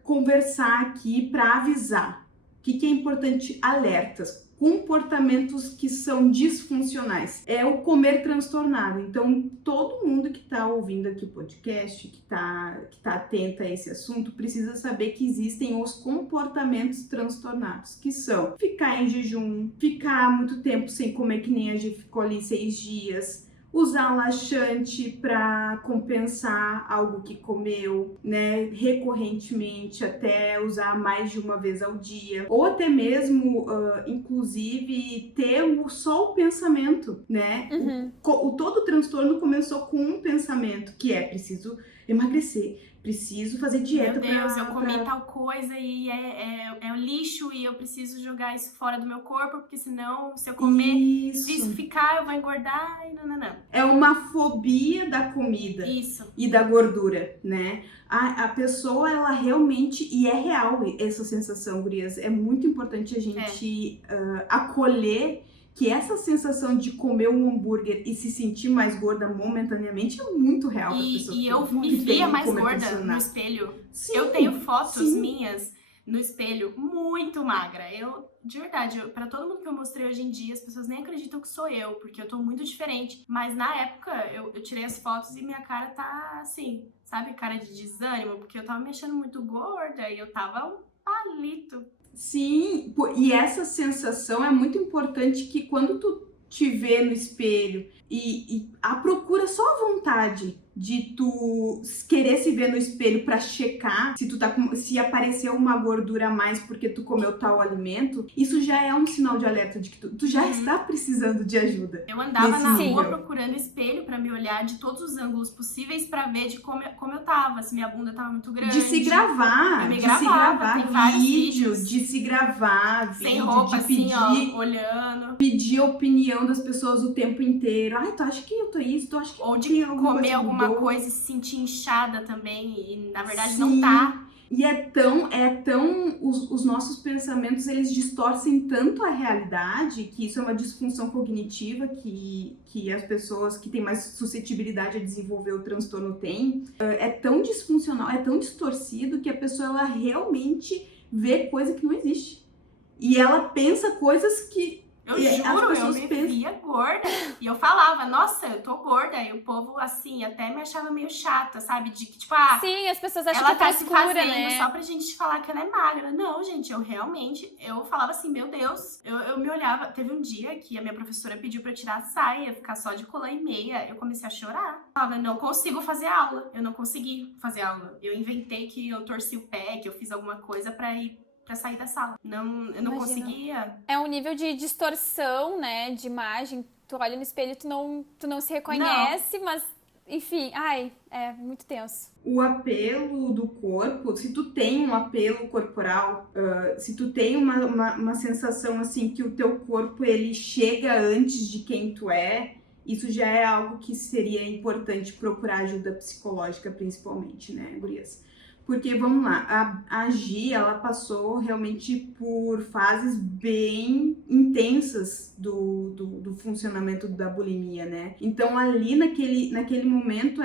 conversar aqui para avisar? O que é importante? Alertas. Comportamentos que são disfuncionais. É o comer transtornado. Então, todo mundo que está ouvindo aqui o podcast, que tá atento a esse assunto, precisa saber que existem os comportamentos transtornados, que são ficar em jejum, ficar muito tempo sem comer, que nem a gente ficou ali 6 dias, usar um laxante para compensar algo que comeu, né, recorrentemente, até usar mais de uma vez ao dia, ou até mesmo, inclusive, ter só o pensamento, né? Todo o transtorno começou com um pensamento, que é preciso emagrecer, preciso fazer dieta. Meu Deus, eu comi tal coisa e é um lixo e eu preciso jogar isso fora do meu corpo, porque senão, se eu comer, se isso ficar, eu vou engordar e não. É uma fobia da comida e da gordura, né? A pessoa, ela realmente, e é real essa sensação, gurias, é muito importante a gente acolher que essa sensação de comer um hambúrguer e se sentir mais gorda momentaneamente é muito real para pessoas. E eu me via mais gorda no espelho. Sim, eu tenho fotos minhas no espelho muito magra. De verdade, pra todo mundo que eu mostrei hoje em dia, as pessoas nem acreditam que sou eu, porque eu tô muito diferente. Mas na época, eu tirei as fotos e minha cara tá assim, sabe? Cara de desânimo, porque eu tava me achando muito gorda e eu tava um palito. Sim, e essa sensação é muito importante, que quando tu te vê no espelho e procura só a vontade de tu querer se ver no espelho pra checar se tu se apareceu uma gordura a mais porque tu comeu tal alimento, isso já é um sinal de alerta de que tu já está precisando de ajuda. Eu andava na rua procurando espelho pra me olhar de todos os ângulos possíveis pra ver de como eu tava, se minha bunda tava muito grande. De se gravar, de se gravar vídeos, de se gravar sem roupa, de pedir, assim, ó, olhando. Pedir a opinião das pessoas o tempo inteiro. Ai, tu acha que eu tô isso? Tu acha que ou de comer alguma coisa e se sentir inchada também e na verdade não tá. E os nossos pensamentos, eles distorcem tanto a realidade, que isso é uma disfunção cognitiva que as pessoas que têm mais suscetibilidade a desenvolver o transtorno têm. É tão disfuncional, é tão distorcido que a pessoa, ela realmente vê coisa que não existe. E ela pensa coisas que eu juro, eu me via gorda. E eu falava, nossa, eu tô gorda. E o povo, assim, até me achava meio chata, sabe? De que, tipo, sim, as pessoas acham ela que tá se fazendo, né? só pra gente falar que ela é magra. Não, gente, eu falava assim, meu Deus. Eu me olhava, teve um dia que a minha professora pediu pra eu tirar a saia, ficar só de colã e meia. Eu comecei a chorar. Eu falava, não consigo fazer aula. Eu não consegui fazer aula. Eu inventei que eu torci o pé, que eu fiz alguma coisa pra sair da sala. Eu não conseguia. É um nível de distorção, né, de imagem. Tu olha no espelho e tu não se reconhece, mas, enfim, é muito tenso. O apelo do corpo, se tu tem um apelo corporal, se tu tem uma sensação, assim, que o teu corpo, ele chega antes de quem tu é, isso já é algo que seria importante procurar ajuda psicológica, principalmente, né, gurias? Porque, vamos lá, a Gi, ela passou realmente por fases bem intensas do funcionamento da bulimia, né? Então, ali naquele momento,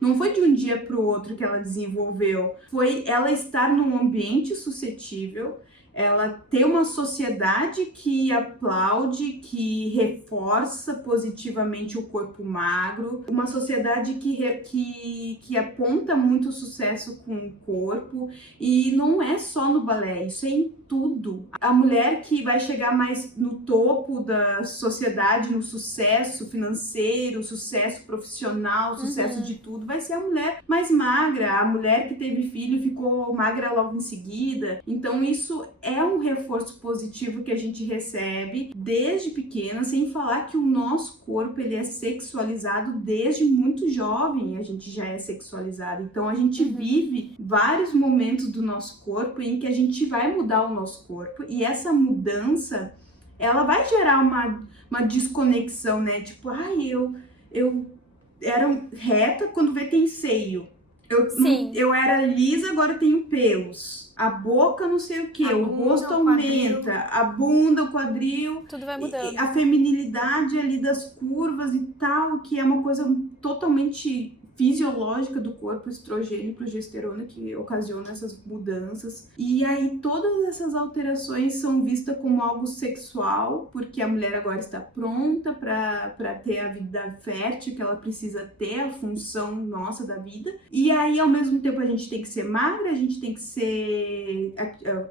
não foi de um dia para o outro que ela desenvolveu, foi ela estar num ambiente suscetível, ela ter uma sociedade que aplaude, que reforça positivamente o corpo magro, uma sociedade que aponta muito sucesso com o corpo, e não é só no balé, isso é em tudo. A mulher que vai chegar mais no topo da sociedade, no sucesso financeiro, sucesso profissional, sucesso de tudo, vai ser a mulher mais magra, a mulher que teve filho e ficou magra logo em seguida. Então isso é um reforço positivo que a gente recebe desde pequena, sem falar que o nosso corpo, ele é sexualizado desde muito jovem, a gente já é sexualizado. Então a gente vive vários momentos do nosso corpo em que a gente vai mudar o nosso corpo, e essa mudança, ela vai gerar uma desconexão, né? Tipo, eu era reta, quando vê tem seio. Eu era lisa, agora tenho pelos. A boca, não sei o que, o rosto aumenta, a bunda, o quadril. Tudo vai mudando. A feminilidade ali das curvas e tal, que é uma coisa totalmente fisiológica do corpo, estrogênio e progesterona, que ocasiona essas mudanças. E aí todas essas alterações são vistas como algo sexual, porque a mulher agora está pronta para ter a vida fértil que ela precisa ter, a função nossa da vida. E aí, ao mesmo tempo, a gente tem que ser magra, a gente tem que ser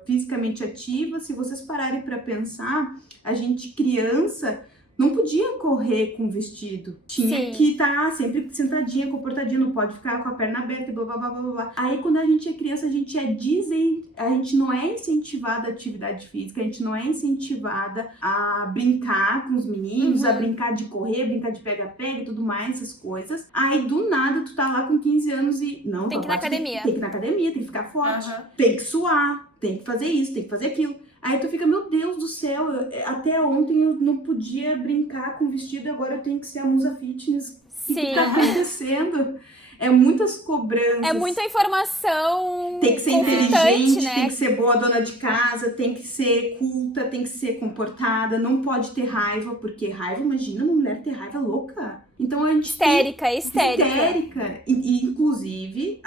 fisicamente ativa. Se vocês pararem para pensar, a gente criança, não podia correr com vestido. Tinha Sim. que estar sempre sentadinha, comportadinha, não pode ficar com a perna aberta, blá, blá, blá, blá, blá. Aí, quando a gente é criança, a gente não é incentivada à atividade física, a gente não é incentivada a brincar com os meninos, a brincar de correr, brincar de pega-pega e tudo mais, essas coisas. Aí, do nada, tu tá lá com 15 anos e... Não, Tem que ir na academia. Tem que ir na academia, tem que ficar forte, Aham. tem que suar, tem que fazer isso, tem que fazer aquilo. Aí tu fica, meu Deus do céu, até ontem eu não podia brincar com vestido e agora eu tenho que ser a musa fitness. O que tá acontecendo? É muitas cobranças. É muita informação. Tem que ser conflitante, inteligente, né? tem que ser boa dona de casa, tem que ser culta, tem que ser comportada, não pode ter raiva, porque raiva, imagina uma mulher ter raiva louca. Então a gente Histérica. histérica. E, inclusive,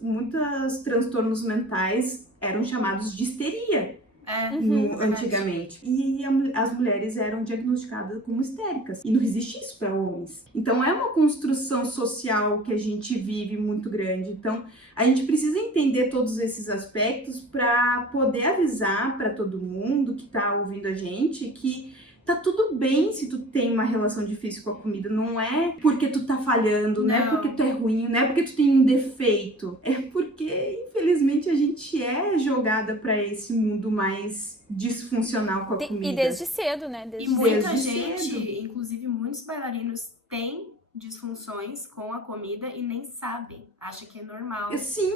muitos transtornos mentais eram chamados de histeria. Antigamente. E as mulheres eram diagnosticadas como histéricas. E não existe isso para homens. Então é uma construção social que a gente vive muito grande. Então a gente precisa entender todos esses aspectos para poder avisar para todo mundo que tá ouvindo a gente que tá tudo bem se tu tem uma relação difícil com a comida. Não é porque tu tá falhando, não é porque tu é ruim, não é porque tu tem um defeito. É porque, infelizmente, a gente é jogada pra esse mundo mais disfuncional com a comida. E desde cedo, né? E muita gente, inclusive muitos bailarinos, têm disfunções com a comida e nem sabem. Acha que é normal. Sim,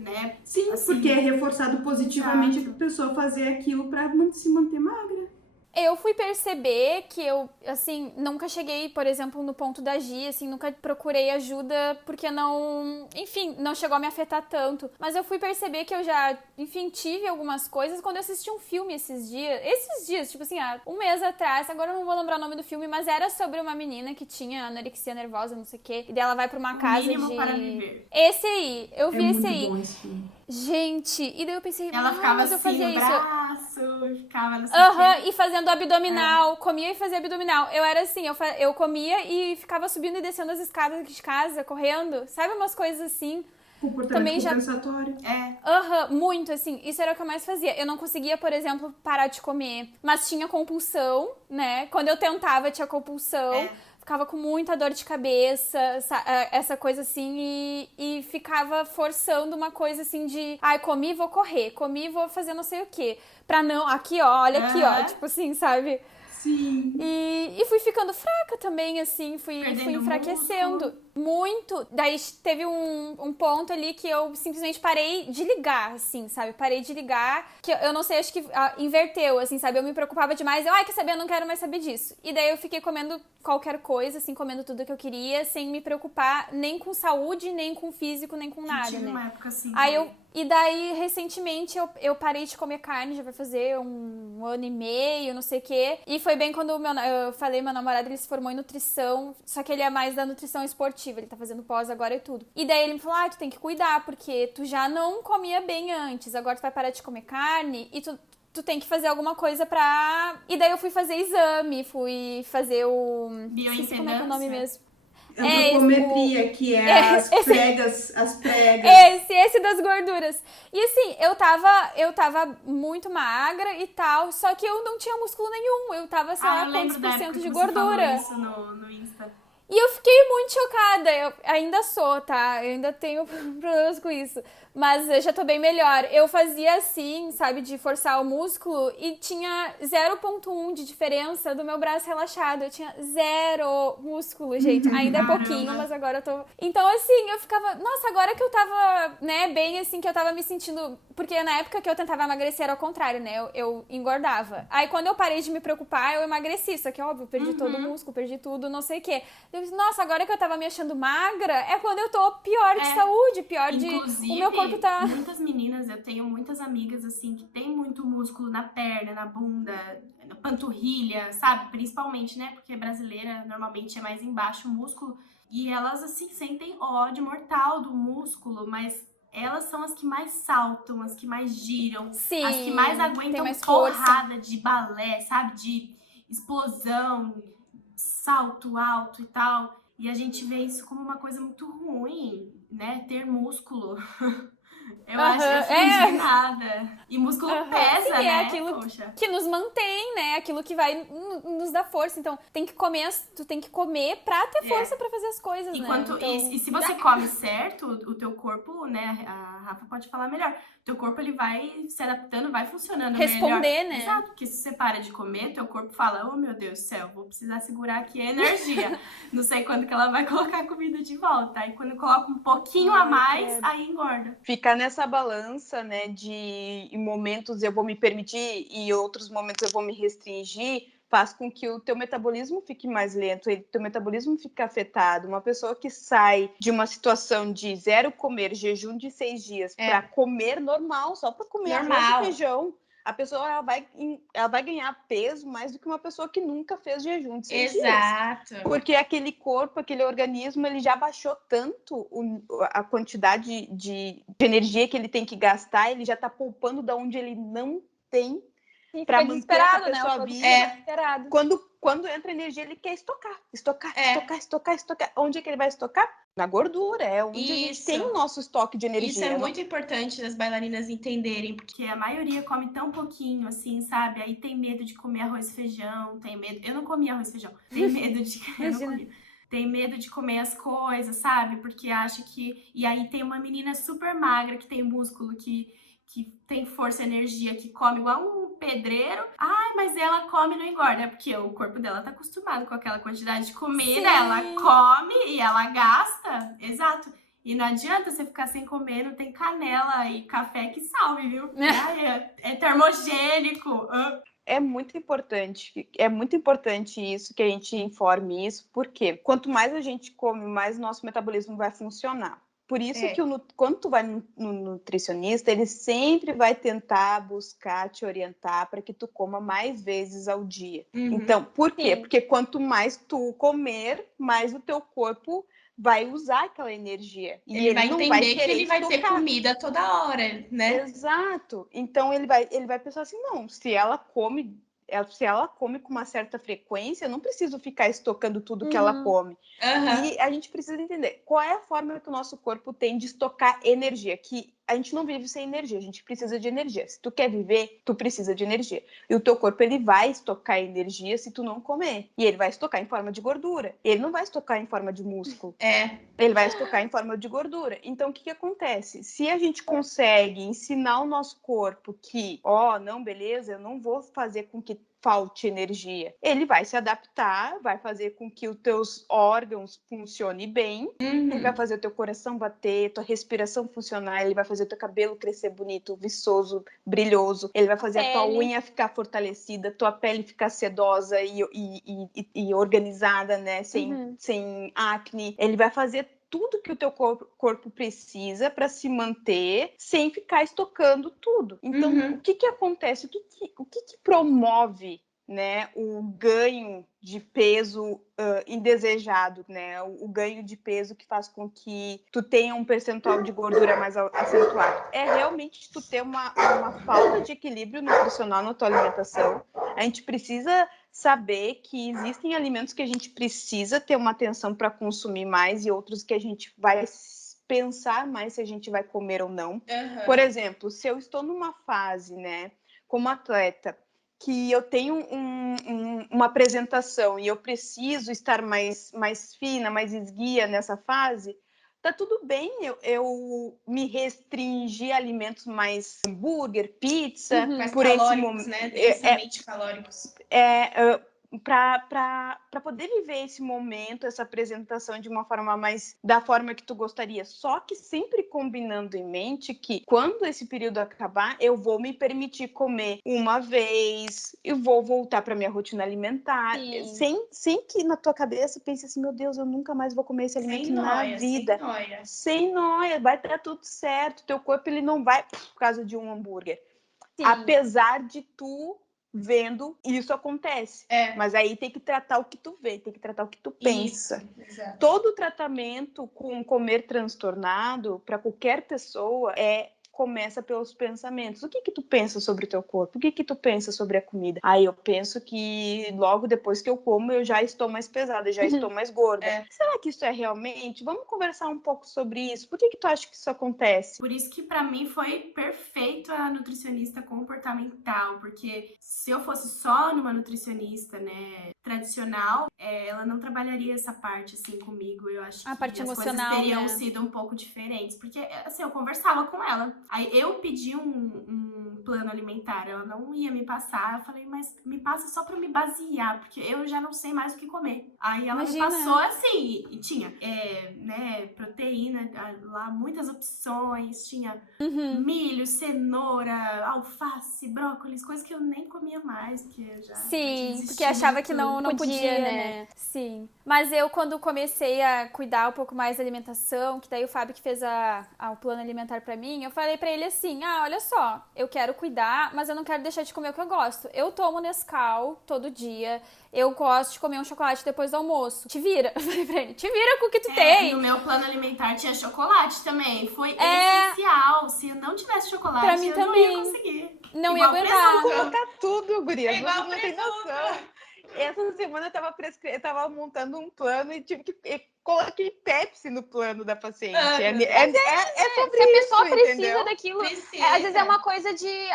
né? Sim, Assim, porque é reforçado positivamente a pessoa fazer aquilo pra se manter magra. Eu fui perceber que eu, assim, nunca cheguei, por exemplo, no ponto da Gi, assim, nunca procurei ajuda porque não, enfim, não chegou a me afetar tanto. Mas eu fui perceber que eu já, enfim, tive algumas coisas quando eu assisti um filme esses dias, tipo assim, um mês atrás, agora eu não vou lembrar o nome do filme, mas era sobre uma menina que tinha anorexia nervosa, não sei o quê, e daí ela vai pra uma casa Mínimo para viver. Esse aí, eu vi esse aí. Bom esse filme. Gente, e daí eu pensei, ela ficava mas eu assim, fazia no isso. braço, ficava no sei E fazendo abdominal, comia e fazia abdominal. Eu era assim, eu comia e ficava subindo e descendo as escadas de casa, correndo. Sabe umas coisas assim? Comportamento compensatório. Muito, assim, isso era o que eu mais fazia. Eu não conseguia, por exemplo, parar de comer, mas tinha compulsão, né? Quando eu tentava, tinha compulsão. Ficava com muita dor de cabeça, essa coisa assim, e ficava forçando uma coisa assim de, comi, vou correr, comi, vou fazer não sei o quê. Pra não, aqui ó, olha aqui ó, tipo assim, sabe? Sim. E fui ficando fraca também, assim, fui enfraquecendo muito. Daí teve um ponto ali que eu simplesmente parei de ligar, assim, sabe? Parei de ligar, que eu não sei, acho que inverteu, assim, sabe? Eu me preocupava demais, quer saber? Eu não quero mais saber disso. E daí eu fiquei comendo qualquer coisa, assim, comendo tudo que eu queria, sem me preocupar nem com saúde, nem com físico, nem com nada, né? uma época assim. E daí, recentemente, eu parei de comer carne, já vai fazer 1 ano e meio, não sei o quê. E foi bem quando eu falei, meu namorado, ele se formou em nutrição, só que ele é mais da nutrição esportiva, ele tá fazendo pós agora e tudo. E daí ele me falou, tu tem que cuidar, porque tu já não comia bem antes, agora tu vai parar de comer carne e tu tem que fazer alguma coisa pra... E daí eu fui fazer exame, fui fazer o... Bioimpedância? Como é que é o nome mesmo? Antropometria, que é as pregas. Esse das gorduras. E assim, eu tava muito magra e tal, só que eu não tinha músculo nenhum. Eu tava, sei lá, quantos por cento de gordura. Isso no Insta. E eu fiquei muito chocada. Eu ainda sou, tá? Eu ainda tenho problemas com isso. Mas eu já tô bem melhor. Eu fazia assim, sabe, de forçar o músculo e tinha 0,1 de diferença do meu braço relaxado. Eu tinha 0 músculo, gente. Ainda é pouquinho, mas agora eu tô... Então, assim, eu ficava... Nossa, agora que eu tava, né, bem assim, que eu tava me sentindo... Porque na época que eu tentava emagrecer era ao contrário, né? Eu engordava. Aí, quando eu parei de me preocupar, eu emagreci. Só que, óbvio, perdi todo o músculo, perdi tudo, não sei o quê. Eu disse, nossa, agora que eu tava me achando magra, é quando eu tô pior de saúde, pior Inclusive, de... O meu corpo tá... muitas meninas, eu tenho muitas amigas, assim, que tem muito músculo na perna, na bunda, na panturrilha, sabe? Principalmente, né? Porque brasileira, normalmente, é mais embaixo o músculo. E elas, assim, sentem ódio mortal do músculo, mas... Elas são as que mais saltam, as que mais giram, Sim, as que mais aguentam mais porrada força. de balé, sabe? De explosão, salto alto e tal. E a gente vê isso como uma coisa muito ruim, né? Ter músculo. Eu acho que eu de nada. E músculo pesa, sim, né? É aquilo que nos mantém, né? Aquilo que vai nos dar força. Então, tu tem que comer pra ter força pra fazer as coisas, né? Então... E se você come certo, o teu corpo, né? A Rafa pode falar melhor. O teu corpo, ele vai se adaptando, vai funcionando responder, melhor. Né? Exato, porque se você para de comer, teu corpo fala, oh meu Deus do céu, vou precisar segurar aqui a energia. Não sei quando que ela vai colocar a comida de volta. Aí quando coloca um pouquinho a mais, aí engorda. Ficar nessa balança, né, de em momentos eu vou me permitir e outros momentos eu vou me restringir, faz com que o teu metabolismo fique mais lento, o teu metabolismo fique afetado. Uma pessoa que sai de uma situação de zero comer, jejum de 6 dias, para comer normal, só para comer arroz e feijão, a pessoa ela vai ganhar peso mais do que uma pessoa que nunca fez jejum de 6 dias. Exato. Porque aquele corpo, aquele organismo, ele já baixou tanto a quantidade de energia que ele tem que gastar, ele já está poupando da onde ele não tem para manter essa pessoa viva. Quando entra energia, ele quer estocar. Onde é que ele vai estocar? Na gordura, é onde a gente tem o nosso estoque de energia. Isso é muito importante das bailarinas entenderem, porque a maioria come tão pouquinho, assim, sabe? Aí tem medo de comer arroz e feijão, tem medo... Eu não comia arroz e feijão, tem medo de... Eu não comia. Tem medo de comer as coisas, sabe? Porque acha que... E aí tem uma menina super magra, que tem músculo, que tem força e energia, que come igual um pedreiro. Ai, mas ela come e não engorda. É porque o corpo dela tá acostumado com aquela quantidade de comida. Sim. Ela come e ela gasta. Exato. E não adianta você ficar sem comer, não tem canela e café que salve, viu? É termogênico. É muito importante isso, que a gente informe isso, porque quanto mais a gente come, mais o nosso metabolismo vai funcionar. Por isso que quando tu vai no nutricionista, ele sempre vai tentar buscar te orientar para que tu coma mais vezes ao dia. Então, por quê? Porque quanto mais tu comer, mais o teu corpo vai usar aquela energia. E ele vai entender que ele vai ter comida toda hora, né? Exato. Então, ele vai pensar assim, não, se ela come com uma certa frequência, eu não preciso ficar estocando tudo que ela come. E a gente precisa entender qual é a forma que o nosso corpo tem de estocar energia, que a gente não vive sem energia, a gente precisa de energia. Se tu quer viver, tu precisa de energia. E o teu corpo, ele vai estocar energia se tu não comer. E ele vai estocar em forma de gordura. Ele não vai estocar em forma de músculo. Ele vai estocar em forma de gordura. Então, o que acontece? Se a gente consegue ensinar o nosso corpo que, não, beleza, eu não vou fazer com que falte energia. Ele vai se adaptar, vai fazer com que os teus órgãos funcionem bem, ele vai fazer o teu coração bater, tua respiração funcionar, ele vai fazer o teu cabelo crescer bonito, viçoso, brilhoso, ele vai fazer a tua unha ficar fortalecida, tua pele ficar sedosa e organizada, né, sem acne. Ele vai fazer tudo que o teu corpo precisa para se manter sem ficar estocando tudo. Então, o que acontece? O que promove, né, o ganho de peso indesejado, né? O ganho de peso que faz com que tu tenha um percentual de gordura mais acentuado. É realmente tu ter uma falta de equilíbrio nutricional na tua alimentação. A gente precisa saber que existem alimentos que a gente precisa ter uma atenção para consumir mais e outros que a gente vai pensar mais se a gente vai comer ou não. Por exemplo, se eu estou numa fase, né, como atleta, que eu tenho uma apresentação e eu preciso estar mais fina, mais esguia nessa fase, tá tudo bem eu me restringir a alimentos mais hambúrguer, pizza, mais por calóricos, esse né? Densamente calóricos. Para poder viver esse momento, essa apresentação de uma forma da forma que tu gostaria. Só que sempre combinando em mente que quando esse período acabar, eu vou me permitir comer uma vez, eu vou voltar para minha rotina alimentar, sem que na tua cabeça pense assim, meu Deus, eu nunca mais vou comer esse alimento na vida. Sem noia, vai dar tudo certo. Teu corpo ele não vai por causa de um hambúrguer. Apesar de tu vendo isso acontece. Mas aí tem que tratar o que tu vê, tem que tratar o que tu pensa. Todo tratamento com comer transtornado, para qualquer pessoa, é começa pelos pensamentos. O que tu pensa sobre o teu corpo? O que tu pensa sobre a comida? Aí eu penso que logo depois que eu como, eu já estou mais pesada, já estou mais gorda. Será que isso é realmente? Vamos conversar um pouco sobre isso. Por que tu acha que isso acontece? Por isso que pra mim foi perfeito a nutricionista comportamental, porque se eu fosse só numa nutricionista, né, tradicional, ela não trabalharia essa parte assim comigo. Eu acho que A parte as emocional, coisas teriam né? sido um pouco diferentes, porque assim, eu conversava com ela. Aí eu pedi um plano alimentar, ela não ia me passar. Eu falei, mas me passa só pra me basear, porque eu já não sei mais o que comer. Aí ela me passou assim, e tinha, né, proteína, lá muitas opções, tinha milho, cenoura, alface, brócolis, coisas que eu nem comia mais, porque eu já Sim, porque achava que não podia, né? Sim. Mas eu, quando comecei a cuidar um pouco mais da alimentação, que daí o Fábio que fez o plano alimentar pra mim, eu falei pra ele assim, olha só, eu quero cuidar, mas eu não quero deixar de comer o que eu gosto. Eu tomo Nescau todo dia, eu gosto de comer um chocolate depois do almoço. Te vira. Eu falei pra ele, te vira com o que tu tem. No meu plano alimentar tinha chocolate também. Foi essencial. Se eu não tivesse chocolate, pra mim eu também. não ia conseguir. Não ia aguentar. Colocar tudo, guria. É igual Você não tem noção. Essa semana eu tava montando um plano e tive que coloquei Pepsi no plano da paciente. É sobre se a pessoa isso, precisa entendeu? daquilo, Precisa. às vezes é uma coisa de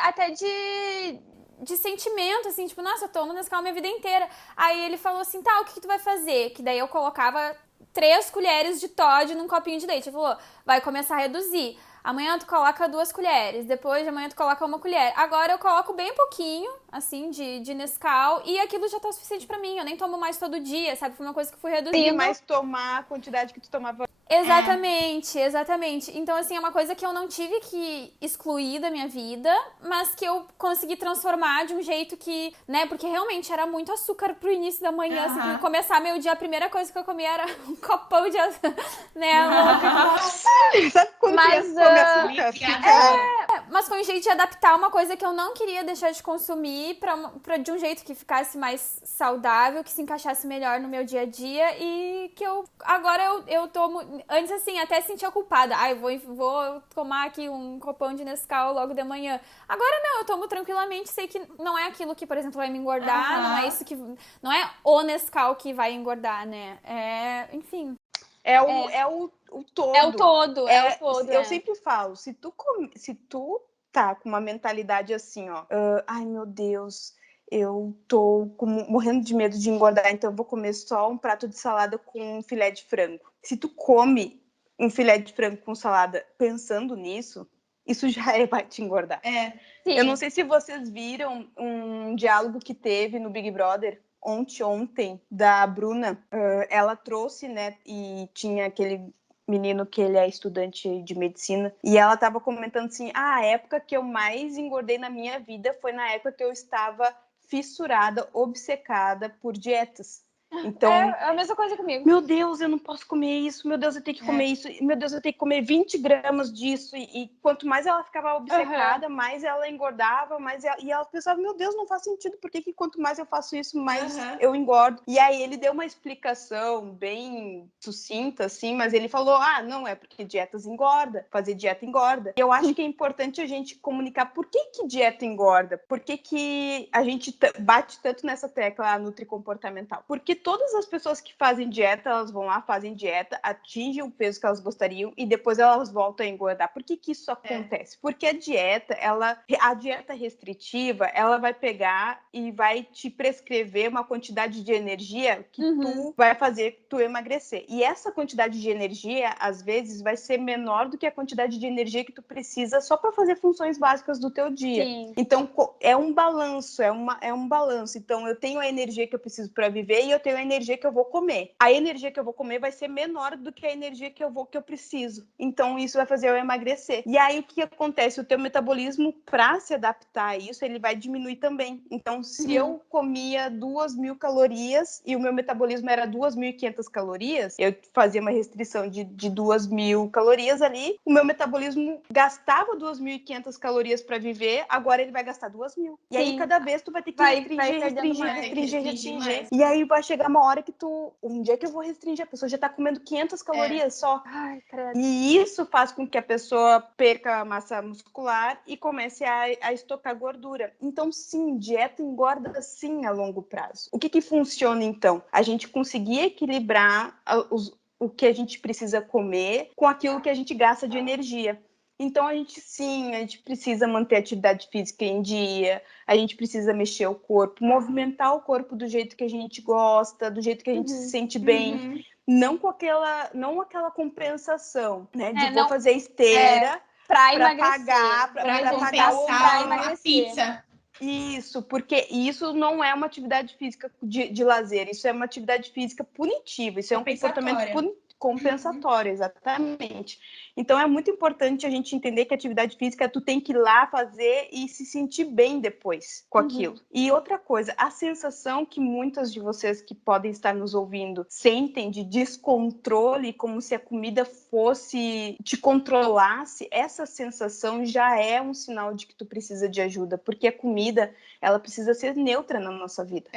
sentimento, assim, tipo, nossa, eu tomo Nescau a minha vida inteira. Aí ele falou assim, tá, o que tu vai fazer? Que daí eu colocava 3 colheres de Toddy num copinho de leite. Ele falou, vai começar a reduzir. Amanhã tu coloca 2 colheres, depois de amanhã tu coloca 1 colher. Agora eu coloco bem pouquinho, assim, de Nescau, e aquilo já tá o suficiente pra mim. Eu nem tomo mais todo dia, sabe? Foi uma coisa que eu fui reduzindo. Tem que mais tomar a quantidade que tu tomava. Exatamente. Então, assim, é uma coisa que eu não tive que excluir da minha vida, mas que eu consegui transformar de um jeito que, né, porque realmente era muito açúcar pro início da manhã, assim, pra começar meu dia, a primeira coisa que eu comia era um copão de açúcar, né, Sabe quando come açúcar? mas foi um jeito de adaptar uma coisa que eu não queria deixar de consumir pra de um jeito que ficasse mais saudável, que se encaixasse melhor no meu dia a dia e que agora eu tomo. Antes, assim, até sentia culpada. Vou tomar aqui um copão de Nescau logo de manhã. Agora não, eu tomo tranquilamente. Sei que não é aquilo que, por exemplo, vai me engordar. Não é isso que... Não é o Nescau que vai engordar, né? Enfim. É o todo. É o todo, o todo. Eu sempre falo, se tu tá com uma mentalidade assim, ó. Ai, meu Deus... Eu tô morrendo de medo de engordar, então eu vou comer só um prato de salada com um filé de frango. Se tu come um filé de frango com salada pensando nisso, isso já vai te engordar. Sim. Eu não sei se vocês viram um diálogo que teve no Big Brother ontem, da Bruna. Ela trouxe, né, e tinha aquele menino que ele é estudante de medicina, e ela estava comentando assim, a época que eu mais engordei na minha vida foi na época que eu estava fissurada, obcecada por dietas. Então, é a mesma coisa comigo. Meu Deus, eu não posso comer isso. Meu Deus, eu tenho que comer isso. Meu Deus, eu tenho que comer 20 gramas disso. E quanto mais ela ficava obcecada, mais ela engordava, e ela pensava, meu Deus, não faz sentido. Por que quanto mais eu faço isso, mais eu engordo? E aí ele deu uma explicação bem sucinta, assim, mas ele falou, não, é porque dietas engorda. Fazer dieta engorda. E eu acho que é importante a gente comunicar por que dieta engorda. Por que a gente bate tanto nessa tecla nutricomportamental. Porque todas as pessoas que fazem dieta, elas vão lá, fazem dieta, atingem o peso que elas gostariam e depois elas voltam a engordar. Por que isso acontece? Porque a dieta restritiva, ela vai pegar e vai te prescrever uma quantidade de energia que tu vai fazer tu emagrecer. E essa quantidade de energia, às vezes, vai ser menor do que a quantidade de energia que tu precisa só para fazer funções básicas do teu dia. Sim. Então, é um balanço, é um balanço. Então, eu tenho a energia que eu preciso para viver e eu tenho a energia que eu vou comer. A energia que eu vou comer vai ser menor do que a energia que eu preciso. Então, isso vai fazer eu emagrecer. E aí, o que acontece? O teu metabolismo, para se adaptar a isso, ele vai diminuir também. Então, se eu comia 2.000 calorias e o meu metabolismo era 2.500 calorias, eu fazia uma restrição de 2.000 calorias ali, o meu metabolismo gastava 2.500 calorias para viver, agora ele vai gastar 2.000. E aí, cada vez tu vai ter que restringir. E aí, vai chegar chegar uma hora que um dia que eu vou restringir, a pessoa já tá comendo 500 calorias só. Ai, credo. E isso faz com que a pessoa perca a massa muscular e comece a estocar gordura. Então, sim, dieta engorda sim a longo prazo. O que funciona, então? A gente conseguir equilibrar o que a gente precisa comer com aquilo que a gente gasta de energia. Então, a gente precisa manter a atividade física em dia, a gente precisa mexer o corpo, movimentar o corpo do jeito que a gente gosta, do jeito que a gente se sente bem, não aquela compensação, né? De vou fazer esteira pra pagar, pra compensar uma pizza. Isso, porque isso não é uma atividade física de lazer, isso é uma atividade física punitiva, isso é um comportamento compensatório, exatamente. Então é muito importante a gente entender que a atividade física tu tem que ir lá fazer e se sentir bem depois com aquilo. E outra coisa, a sensação que muitas de vocês que podem estar nos ouvindo sentem de descontrole, como se a comida te controlasse, essa sensação já é um sinal de que tu precisa de ajuda, porque a comida, ela precisa ser neutra na nossa vida.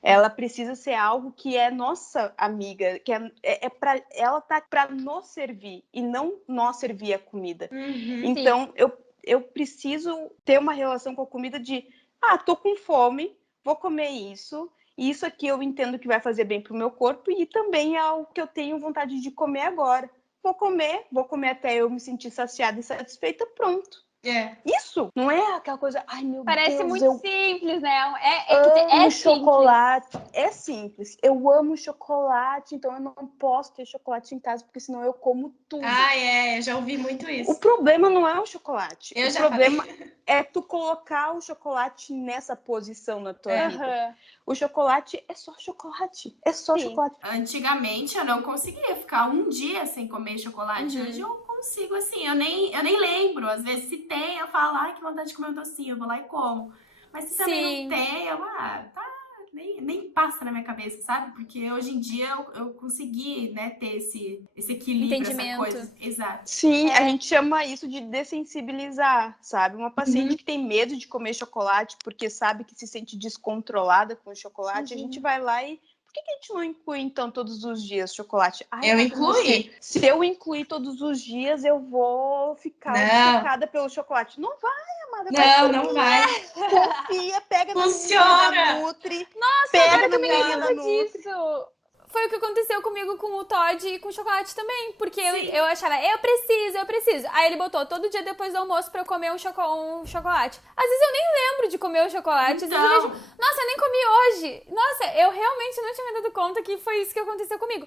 Ela precisa ser algo que é nossa amiga, que ela tá para nos servir e não nós servir a comida. Então, eu preciso ter uma relação com a comida de, tô com fome, vou comer isso, e isso aqui eu entendo que vai fazer bem pro meu corpo e também é algo que eu tenho vontade de comer agora. Vou comer até eu me sentir saciada e satisfeita, pronto. Isso não é aquela coisa, ai meu Parece Deus, muito simples, né? amo chocolate. É simples. Eu amo chocolate, então eu não posso ter chocolate em casa, porque senão eu como tudo. Eu já ouvi muito isso. O problema não é o chocolate. Eu o já problema falei. é tu colocar o chocolate nessa posição na tua vida. O chocolate é só chocolate. É só chocolate. Antigamente eu não conseguia ficar um dia sem comer chocolate. Hoje eu consigo, assim, eu nem lembro. Às vezes se tem, eu falo, ai, que vontade de comer um docinho, eu vou lá e como. Mas se também não tem, eu nem passa na minha cabeça, sabe? Porque hoje em dia eu consegui, né, ter esse equilíbrio, essa coisa. Exato. Sim, a gente chama isso de dessensibilizar, sabe? Uma paciente que tem medo de comer chocolate porque sabe que se sente descontrolada com o chocolate, a gente vai lá e... Por que a gente não inclui, então, todos os dias chocolate? Eu incluí. Se eu incluir todos os dias, eu vou ficar obcecada pelo chocolate. Não vai, amada. Não vai. Confia, pega Funciona. na Nutri. Nossa, pega agora na que eu me menina lembro Nutri. disso. Foi o que aconteceu comigo com o Todd e com o chocolate também. Porque eu achava, eu preciso. Aí ele botou todo dia depois do almoço pra eu comer um chocolate. Às vezes eu nem lembro de comer o chocolate. Às vezes eu vejo, nossa, eu nem comi hoje. Nossa, eu realmente não tinha me dado conta que foi isso que aconteceu comigo.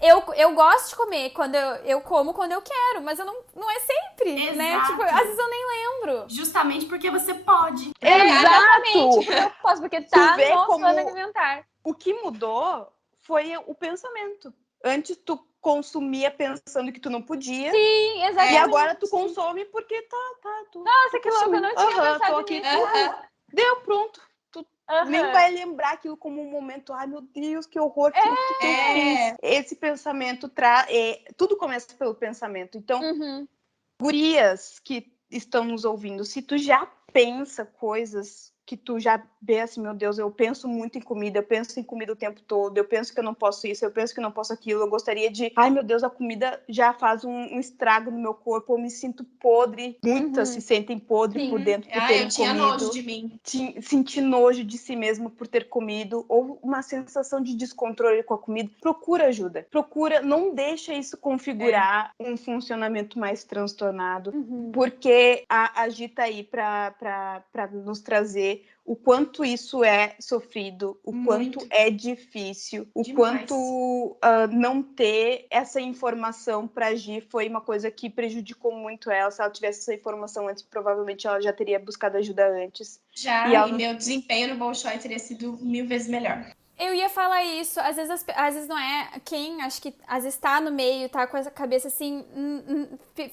Eu gosto de comer quando eu como quando eu quero, mas eu não é sempre, né? Tipo, às vezes eu nem lembro. Justamente porque você pode. Exatamente. Eu posso, porque tá no plano alimentar. O que mudou foi o pensamento. Antes tu consumia pensando que tu não podia. Sim, exatamente. E agora tu consome porque tu... Nossa, que louco, eu não tinha pensado nisso. Deu, pronto. Tu nem vai lembrar aquilo como um momento, ai meu Deus, que horror, que eu fiz. Esse pensamento tudo começa pelo pensamento. Então, gurias que estão nos ouvindo, se tu já pensa coisas que tu já vê assim, meu Deus, eu penso muito em comida, eu penso em comida o tempo todo, eu penso que eu não posso isso, eu penso que eu não posso aquilo, eu gostaria de... Ai, meu Deus, a comida já faz um estrago no meu corpo, eu me sinto podre, muitas se sentem podre por dentro por terem eu tinha comido. nojo de mim. Sentir nojo de si mesmo por ter comido, ou uma sensação de descontrole com a comida. Procura ajuda. Não deixa isso configurar um funcionamento mais transtornado, porque a Gi tá aí pra nos trazer o quanto isso é sofrido, o quanto é difícil, o quanto não ter essa informação para agir foi uma coisa que prejudicou muito ela. Se ela tivesse essa informação antes, provavelmente ela já teria buscado ajuda antes. E meu desempenho no Bolshoi teria sido 1000 vezes melhor. Eu ia falar isso, às vezes não é quem, acho que às vezes tá no meio, tá com essa cabeça assim,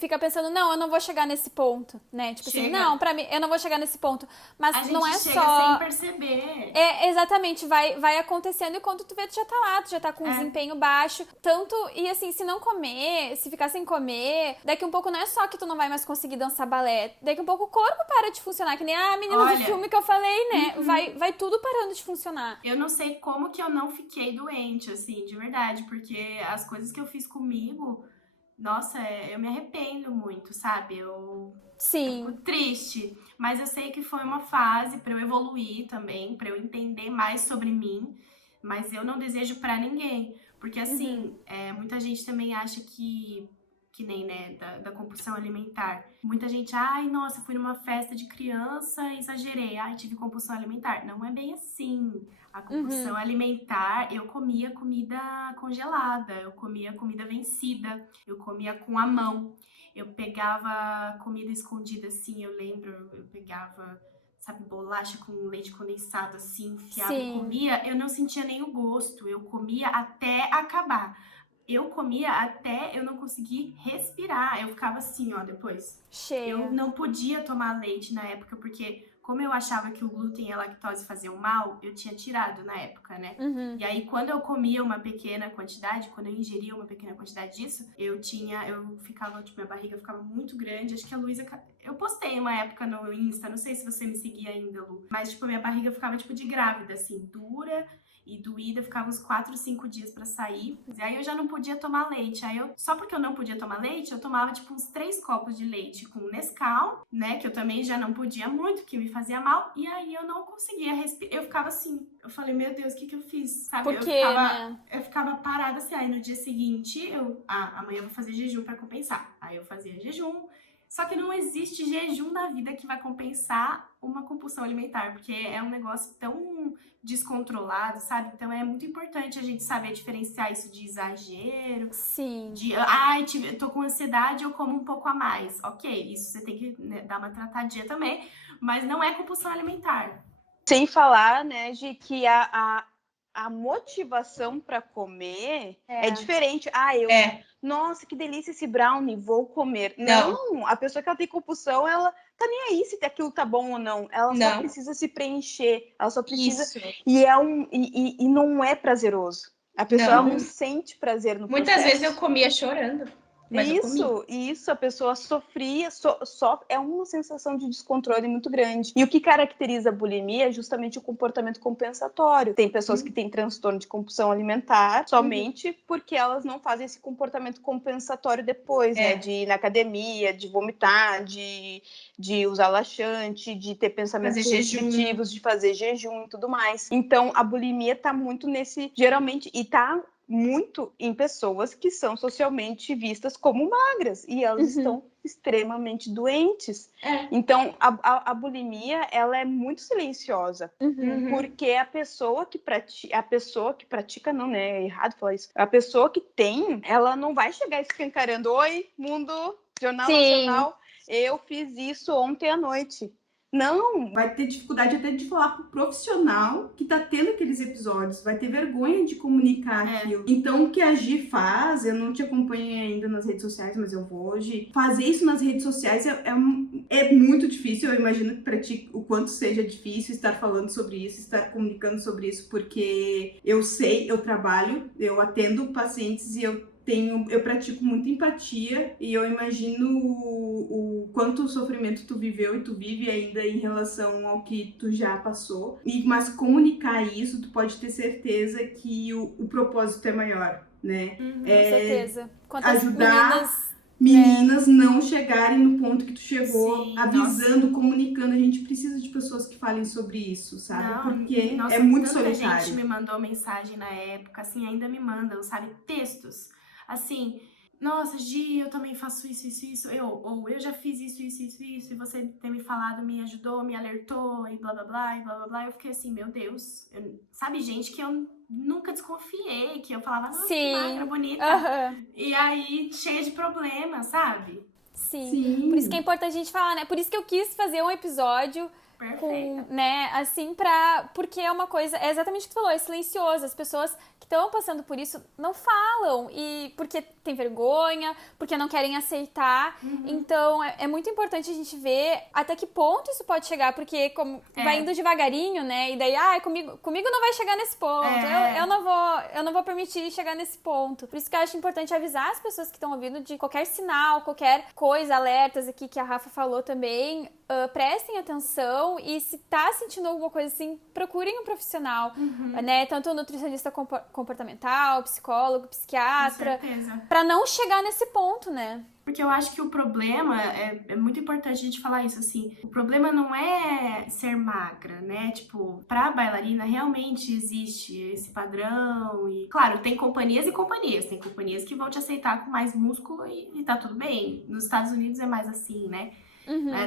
fica pensando, não, eu não vou chegar nesse ponto, né? Tipo assim, não, pra mim, eu não vou chegar nesse ponto. Mas não é só... A gente chega sem perceber. Exatamente, vai acontecendo e quando tu vê, tu já tá lá, tu já tá com um desempenho baixo. Tanto, e assim, se não comer, se ficar sem comer, daqui um pouco não é só que tu não vai mais conseguir dançar balé, daqui um pouco o corpo para de funcionar, que nem a menina do filme que eu falei, né? Vai tudo parando de funcionar. Eu não sei como como que eu não fiquei doente, assim, de verdade, porque as coisas que eu fiz comigo, nossa, eu me arrependo muito, sabe? Eu Sim. fico triste, mas eu sei que foi uma fase pra eu evoluir também, pra eu entender mais sobre mim, mas eu não desejo pra ninguém, porque assim, muita gente também acha que nem, né, da compulsão alimentar. Muita gente, ai, nossa, fui numa festa de criança, exagerei, ai, tive compulsão alimentar. Não é bem assim. A compulsão alimentar, eu comia comida congelada, eu comia comida vencida, eu comia com a mão. Eu pegava comida escondida, assim, eu lembro, eu pegava, sabe, bolacha com leite condensado, assim, enfiava e comia. Eu não sentia nem o gosto, eu comia até acabar. Eu comia até eu não conseguir respirar. Eu ficava assim, ó, depois. Cheia. Eu não podia tomar leite na época, porque como eu achava que o glúten e a lactose faziam mal, eu tinha tirado na época, né? E aí, quando eu comia uma pequena quantidade, quando eu ingeria uma pequena quantidade disso, eu ficava, tipo, minha barriga ficava muito grande. Acho que a Luísa... Eu postei uma época no Insta, não sei se você me seguia ainda, Lu. Mas, tipo, minha barriga ficava, tipo, de grávida, assim, dura... E doída, ficava uns 4, 5 dias pra sair. E aí eu já não podia tomar leite. Aí só porque eu não podia tomar leite, eu tomava tipo uns 3 copos de leite com Nescau, né? Que eu também já não podia muito, que me fazia mal. E aí eu não conseguia respirar. Eu ficava assim. Eu falei, meu Deus, o que eu fiz? Sabe? Por quê, né? Eu ficava parada assim. Aí no dia seguinte, amanhã eu vou fazer jejum pra compensar. Aí eu fazia jejum. Só que não existe jejum na vida que vai compensar uma compulsão alimentar, porque é um negócio tão descontrolado, sabe? Então é muito importante a gente saber diferenciar isso de exagero. Sim. De, tô com ansiedade, eu como um pouco a mais. Ok, isso você tem que, né, dar uma tratadinha também, mas não é compulsão alimentar. Sem falar, né, de que a motivação para comer é diferente. Nossa, que delícia esse brownie, vou comer. Não, a pessoa que ela tem compulsão, ela tá nem aí se aquilo tá bom ou não. Ela só precisa se preencher, ela só precisa... E não é prazeroso. A pessoa não sente prazer no processo. Muitas vezes eu comia chorando. Mas Isso, a pessoa sofria, é uma sensação de descontrole muito grande. E o que caracteriza a bulimia é justamente o comportamento compensatório. Tem pessoas que têm transtorno de compulsão alimentar somente porque elas não fazem esse comportamento compensatório depois, né? De ir na academia, de vomitar, de usar laxante, de ter pensamentos restritivos, de fazer jejum e tudo mais. Então, a bulimia tá muito nesse, geralmente, e tá muito em pessoas que são socialmente vistas como magras e elas estão extremamente doentes. Então, a bulimia, ela é muito silenciosa, porque a pessoa que pratica, não, né? É errado falar isso. A pessoa que tem, ela não vai chegar escancarando, oi, mundo, Jornal Nacional, eu fiz isso ontem à noite. Não, vai ter dificuldade até de falar pro profissional que tá tendo aqueles episódios, vai ter vergonha de comunicar aquilo. Então, o que a Gi faz, eu não te acompanhei ainda nas redes sociais, mas eu vou hoje. Fazer isso nas redes sociais é muito difícil, eu imagino que pra ti o quanto seja difícil estar falando sobre isso, estar comunicando sobre isso, porque eu sei, eu trabalho, eu atendo pacientes e eu pratico muita empatia e eu imagino o quanto sofrimento tu viveu e tu vive ainda em relação ao que tu já passou. Mas comunicar isso, tu pode ter certeza que o propósito é maior, né? Com certeza. Quantas ajudar meninas não chegarem no ponto que tu chegou, avisando, comunicando. A gente precisa de pessoas que falem sobre isso, sabe? Porque é muito solitário. Muita gente me mandou mensagem na época, assim, ainda me mandam, sabe? Textos. Assim, nossa, Gi, eu também faço isso, eu já fiz isso, e você ter me falado, me ajudou, me alertou, e blá, blá, blá, e blá, blá, blá. Eu fiquei assim, meu Deus, sabe, gente que eu nunca desconfiei, que eu falava, nossa, que magra, bonita, e aí, cheia de problemas, sabe? Sim, por isso que é importante a gente falar, né? Por isso que eu quis fazer um episódio com, né, assim, porque é uma coisa, é exatamente o que tu falou, é silencioso, as pessoas que estão passando por isso não falam, e porque tem vergonha, porque não querem aceitar, então é muito importante a gente ver até que ponto isso pode chegar, porque como vai indo devagarinho, né, e daí, comigo não vai chegar nesse ponto, eu não vou permitir chegar nesse ponto, por isso que eu acho importante avisar as pessoas que estão ouvindo de qualquer sinal, qualquer coisa, alertas aqui que a Rafa falou também, prestem atenção, atenção e se tá sentindo alguma coisa assim, procurem um profissional, né? Tanto nutricionista comportamental, psicólogo, psiquiatra, pra não chegar nesse ponto, né? Porque eu acho que o problema, é muito importante a gente falar isso, assim, o problema não é ser magra, né? Tipo, pra bailarina realmente existe esse padrão e, claro, tem companhias e companhias. Tem companhias que vão te aceitar com mais músculo e tá tudo bem. Nos Estados Unidos é mais assim, né?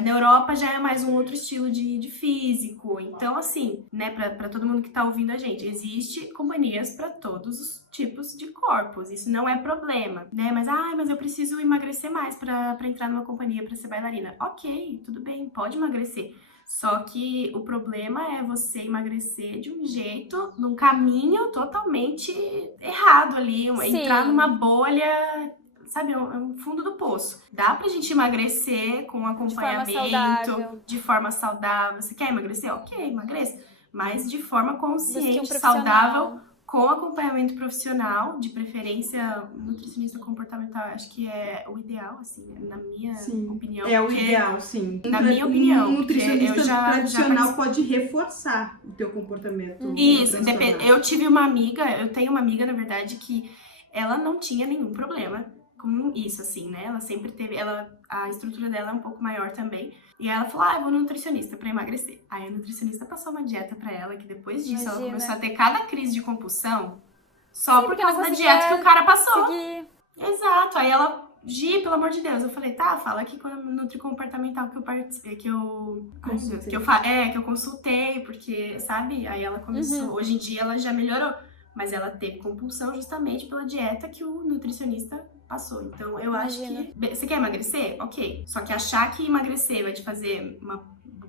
Na Europa já é mais um outro estilo de físico. Então, assim, né, pra todo mundo que tá ouvindo a gente, existe companhias pra todos os tipos de corpos. Isso não é problema, né? Mas eu preciso emagrecer mais pra entrar numa companhia pra ser bailarina. Ok, tudo bem, pode emagrecer. Só que o problema é você emagrecer de um jeito, num caminho totalmente errado ali. Entrar numa bolha... Sabe, é um fundo do poço. Dá pra gente emagrecer com acompanhamento, de forma saudável. Você quer emagrecer? Ok, emagreça. Mas de forma consciente, saudável, com acompanhamento profissional, de preferência nutricionista comportamental. Acho que é o ideal, assim, na minha opinião. É o ideal, sim. Na minha opinião. Um nutricionista tradicional pode reforçar o teu comportamento. Isso, eu tenho uma amiga, na verdade, que ela não tinha nenhum problema com isso, assim, né? Ela sempre teve... a estrutura dela é um pouco maior também. E ela falou, eu vou no nutricionista pra emagrecer. Aí a nutricionista passou uma dieta pra ela, que depois disso ela começou a ter cada crise de compulsão só por causa da dieta que o cara passou. Exato. Aí ela... Gi, pelo amor de Deus. Eu falei, fala aqui com a nutricomportamental que eu participei, que eu consultei, porque, sabe? Aí ela começou... Hoje em dia ela já melhorou. Mas ela teve compulsão justamente pela dieta que o nutricionista passou. Então, eu acho que... Você quer emagrecer? Ok. Só que achar que emagrecer vai te fazer uma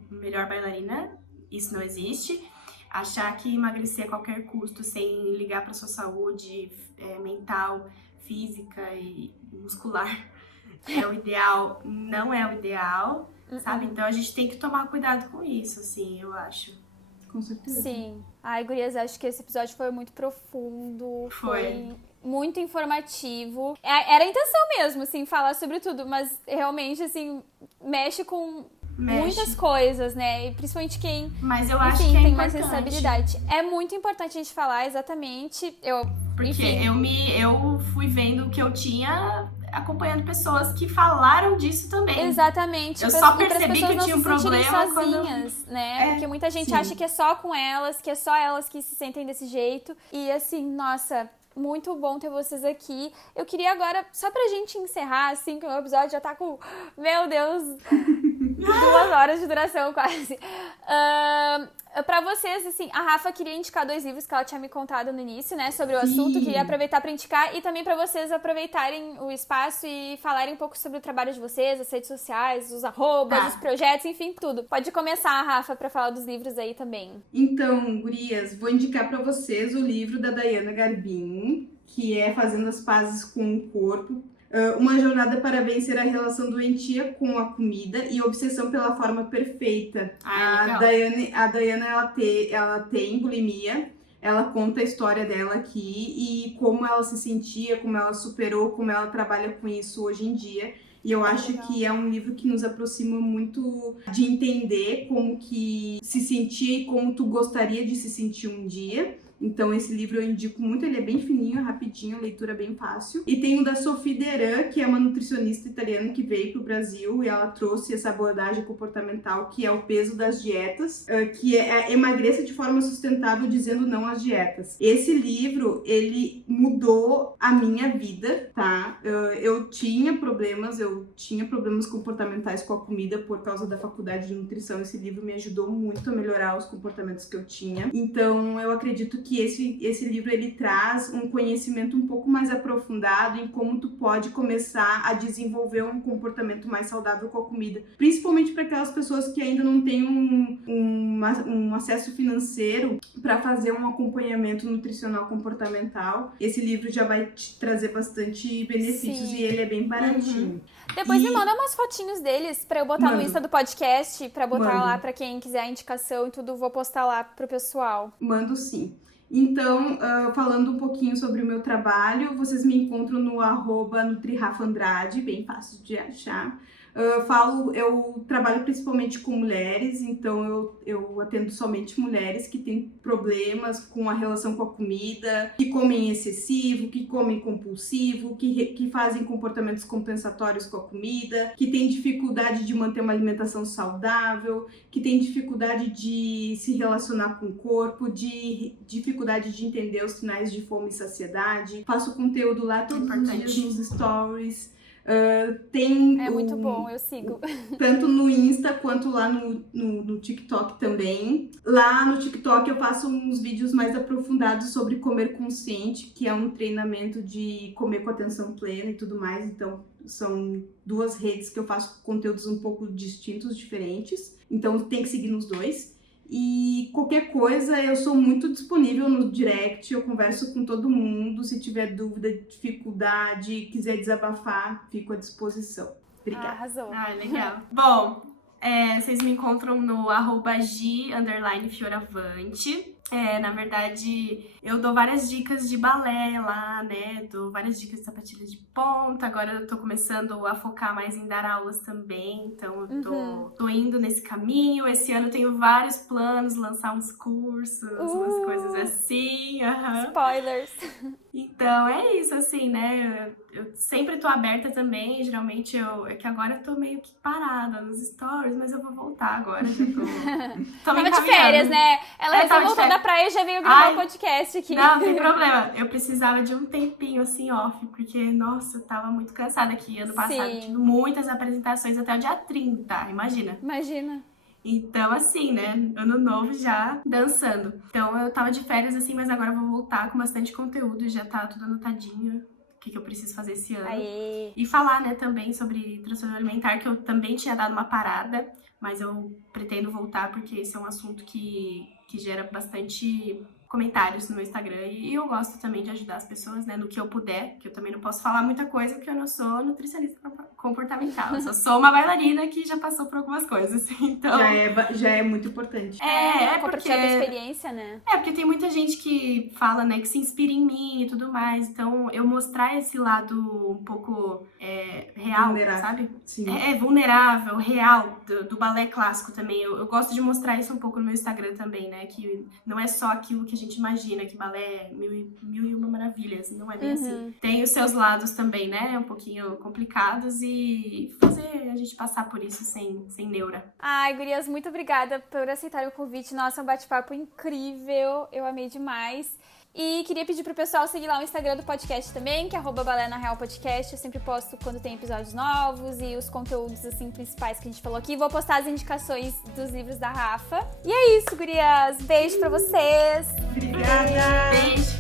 melhor bailarina, isso não existe. Achar que emagrecer a qualquer custo, sem ligar pra sua saúde mental, física e muscular, é o ideal. Não é o ideal, sabe? Então, a gente tem que tomar cuidado com isso, assim, eu acho. Com certeza. Sim. Ai, gurias, acho que esse episódio foi muito profundo. Foi muito informativo. Era a intenção mesmo, assim, falar sobre tudo, mas realmente, assim, mexe com muitas coisas, né? E principalmente quem, mas eu acho enfim, que tem mais responsabilidade. É muito importante a gente falar exatamente. Porque eu fui vendo que eu tinha acompanhando pessoas que falaram disso também. Exatamente. Eu só percebi que eu tinha um problema sozinhas, né? Porque muita gente acha que é só com elas, que é só elas que se sentem desse jeito. E assim, nossa, muito bom ter vocês aqui. Eu queria agora, só pra gente encerrar, assim, que o episódio já tá com, meu Deus, 2 horas de duração quase. Pra vocês, assim, a Rafa queria indicar 2 livros que ela tinha me contado no início, né, sobre o assunto. Queria aproveitar pra indicar e também pra vocês aproveitarem o espaço e falarem um pouco sobre o trabalho de vocês, as redes sociais, os arrobas, os projetos, enfim, tudo. Pode começar, Rafa, pra falar dos livros aí também. Então, gurias, vou indicar pra vocês o livro da Dayana Garbin, que é Fazendo as Pazes com o Corpo. Uma jornada para vencer a relação doentia com a comida e obsessão pela forma perfeita. A Dayana ela tem bulimia, ela conta a história dela aqui e como ela se sentia, como ela superou, como ela trabalha com isso hoje em dia. E eu acho que é um livro que nos aproxima muito de entender como que se sentia e como tu gostaria de se sentir um dia. Então, esse livro eu indico muito, ele é bem fininho, rapidinho, leitura bem fácil. E tem o da Sophie Deran, que é uma nutricionista italiana que veio pro Brasil e ela trouxe essa abordagem comportamental, que é o peso das dietas, que é emagreça de forma sustentável, dizendo não às dietas. Esse livro, ele mudou a minha vida, tá? Eu tinha problemas comportamentais com a comida por causa da faculdade de nutrição. Esse livro me ajudou muito a melhorar os comportamentos que eu tinha. Então, eu acredito que esse livro ele traz um conhecimento um pouco mais aprofundado em como tu pode começar a desenvolver um comportamento mais saudável com a comida, principalmente para aquelas pessoas que ainda não têm um acesso financeiro para fazer um acompanhamento nutricional comportamental. Esse livro já vai te trazer bastante benefícios e ele é bem baratinho. Depois me manda umas fotinhos deles pra eu botar no Insta do podcast, pra botar lá pra quem quiser a indicação e tudo, vou postar lá pro pessoal. Mando sim. Então, falando um pouquinho sobre o meu trabalho, vocês me encontram no @NutriRafaAndrade, bem fácil de achar. Eu trabalho principalmente com mulheres, então eu atendo somente mulheres que têm problemas com a relação com a comida, que comem excessivo, que comem compulsivo, que fazem comportamentos compensatórios com a comida, que têm dificuldade de manter uma alimentação saudável, que têm dificuldade de se relacionar com o corpo, de dificuldade de entender os sinais de fome e saciedade. Faço conteúdo lá todos os dias nos stories. Muito bom, eu sigo. Tanto no Insta quanto lá no TikTok também. Lá no TikTok eu faço uns vídeos mais aprofundados sobre comer consciente, que é um treinamento de comer com atenção plena e tudo mais. Então são 2 redes que eu faço conteúdos um pouco distintos, diferentes. Então tem que seguir nos 2. E qualquer coisa, eu sou muito disponível no direct, eu converso com todo mundo. Se tiver dúvida, dificuldade, quiser desabafar, fico à disposição. Obrigada. Arrasou. Legal. Bom, vocês me encontram no @G_Fioravante. Na verdade, eu dou várias dicas de balé lá, né? Dou várias dicas de sapatilhas de ponta. Agora eu tô começando a focar mais em dar aulas também. Então eu tô indo nesse caminho. Esse ano eu tenho vários planos, lançar uns cursos, umas coisas assim. Spoilers. Então é isso, assim, né? Eu sempre tô aberta também. Geralmente é que agora eu tô meio que parada nos stories, mas eu vou voltar agora. Já tô Tava de férias, né? Ela voltou da praia e já veio gravar o podcast aqui. Não tem problema. Eu precisava de um tempinho assim off, porque, nossa, eu tava muito cansada aqui. Ano passado tive muitas apresentações até o dia 30, imagina. Então, assim, né? Ano novo já dançando. Então, eu tava de férias, assim, mas agora eu vou voltar com bastante conteúdo. Já tá tudo anotadinho. O que eu preciso fazer esse ano. Aê. E falar, né, também sobre transtorno alimentar, que eu também tinha dado uma parada. Mas eu pretendo voltar, porque esse é um assunto que gera bastante comentários no meu Instagram. E eu gosto também de ajudar as pessoas, né, no que eu puder. Que eu também não posso falar muita coisa, porque eu não sou nutricionista comportamental. Eu só sou uma bailarina que já passou por algumas coisas. Então Já é muito importante. Compartilhar da experiência, né? Porque tem muita gente que fala, né, que se inspira em mim e tudo mais. Então, eu mostrar esse lado um pouco real, vulnerável, sabe? Sim. Vulnerável, real, do balé clássico também. Eu gosto de mostrar isso um pouco no meu Instagram também, né? Que não é só aquilo que a gente imagina, que balé é mil e uma maravilhas. Não é bem assim. Tem os seus lados também, né? Um pouquinho complicados e fazer a gente passar por isso sem neura. Ai, gurias, muito obrigada por aceitarem o convite. Nossa, é um bate-papo incrível. Eu amei demais. E queria pedir pro pessoal seguir lá o Instagram do podcast também, que é @BaléNaRealPodcast. Eu sempre posto quando tem episódios novos e os conteúdos, assim, principais que a gente falou aqui. Vou postar as indicações dos livros da Rafa. E é isso, gurias. Beijo pra vocês. Obrigada. Beijo.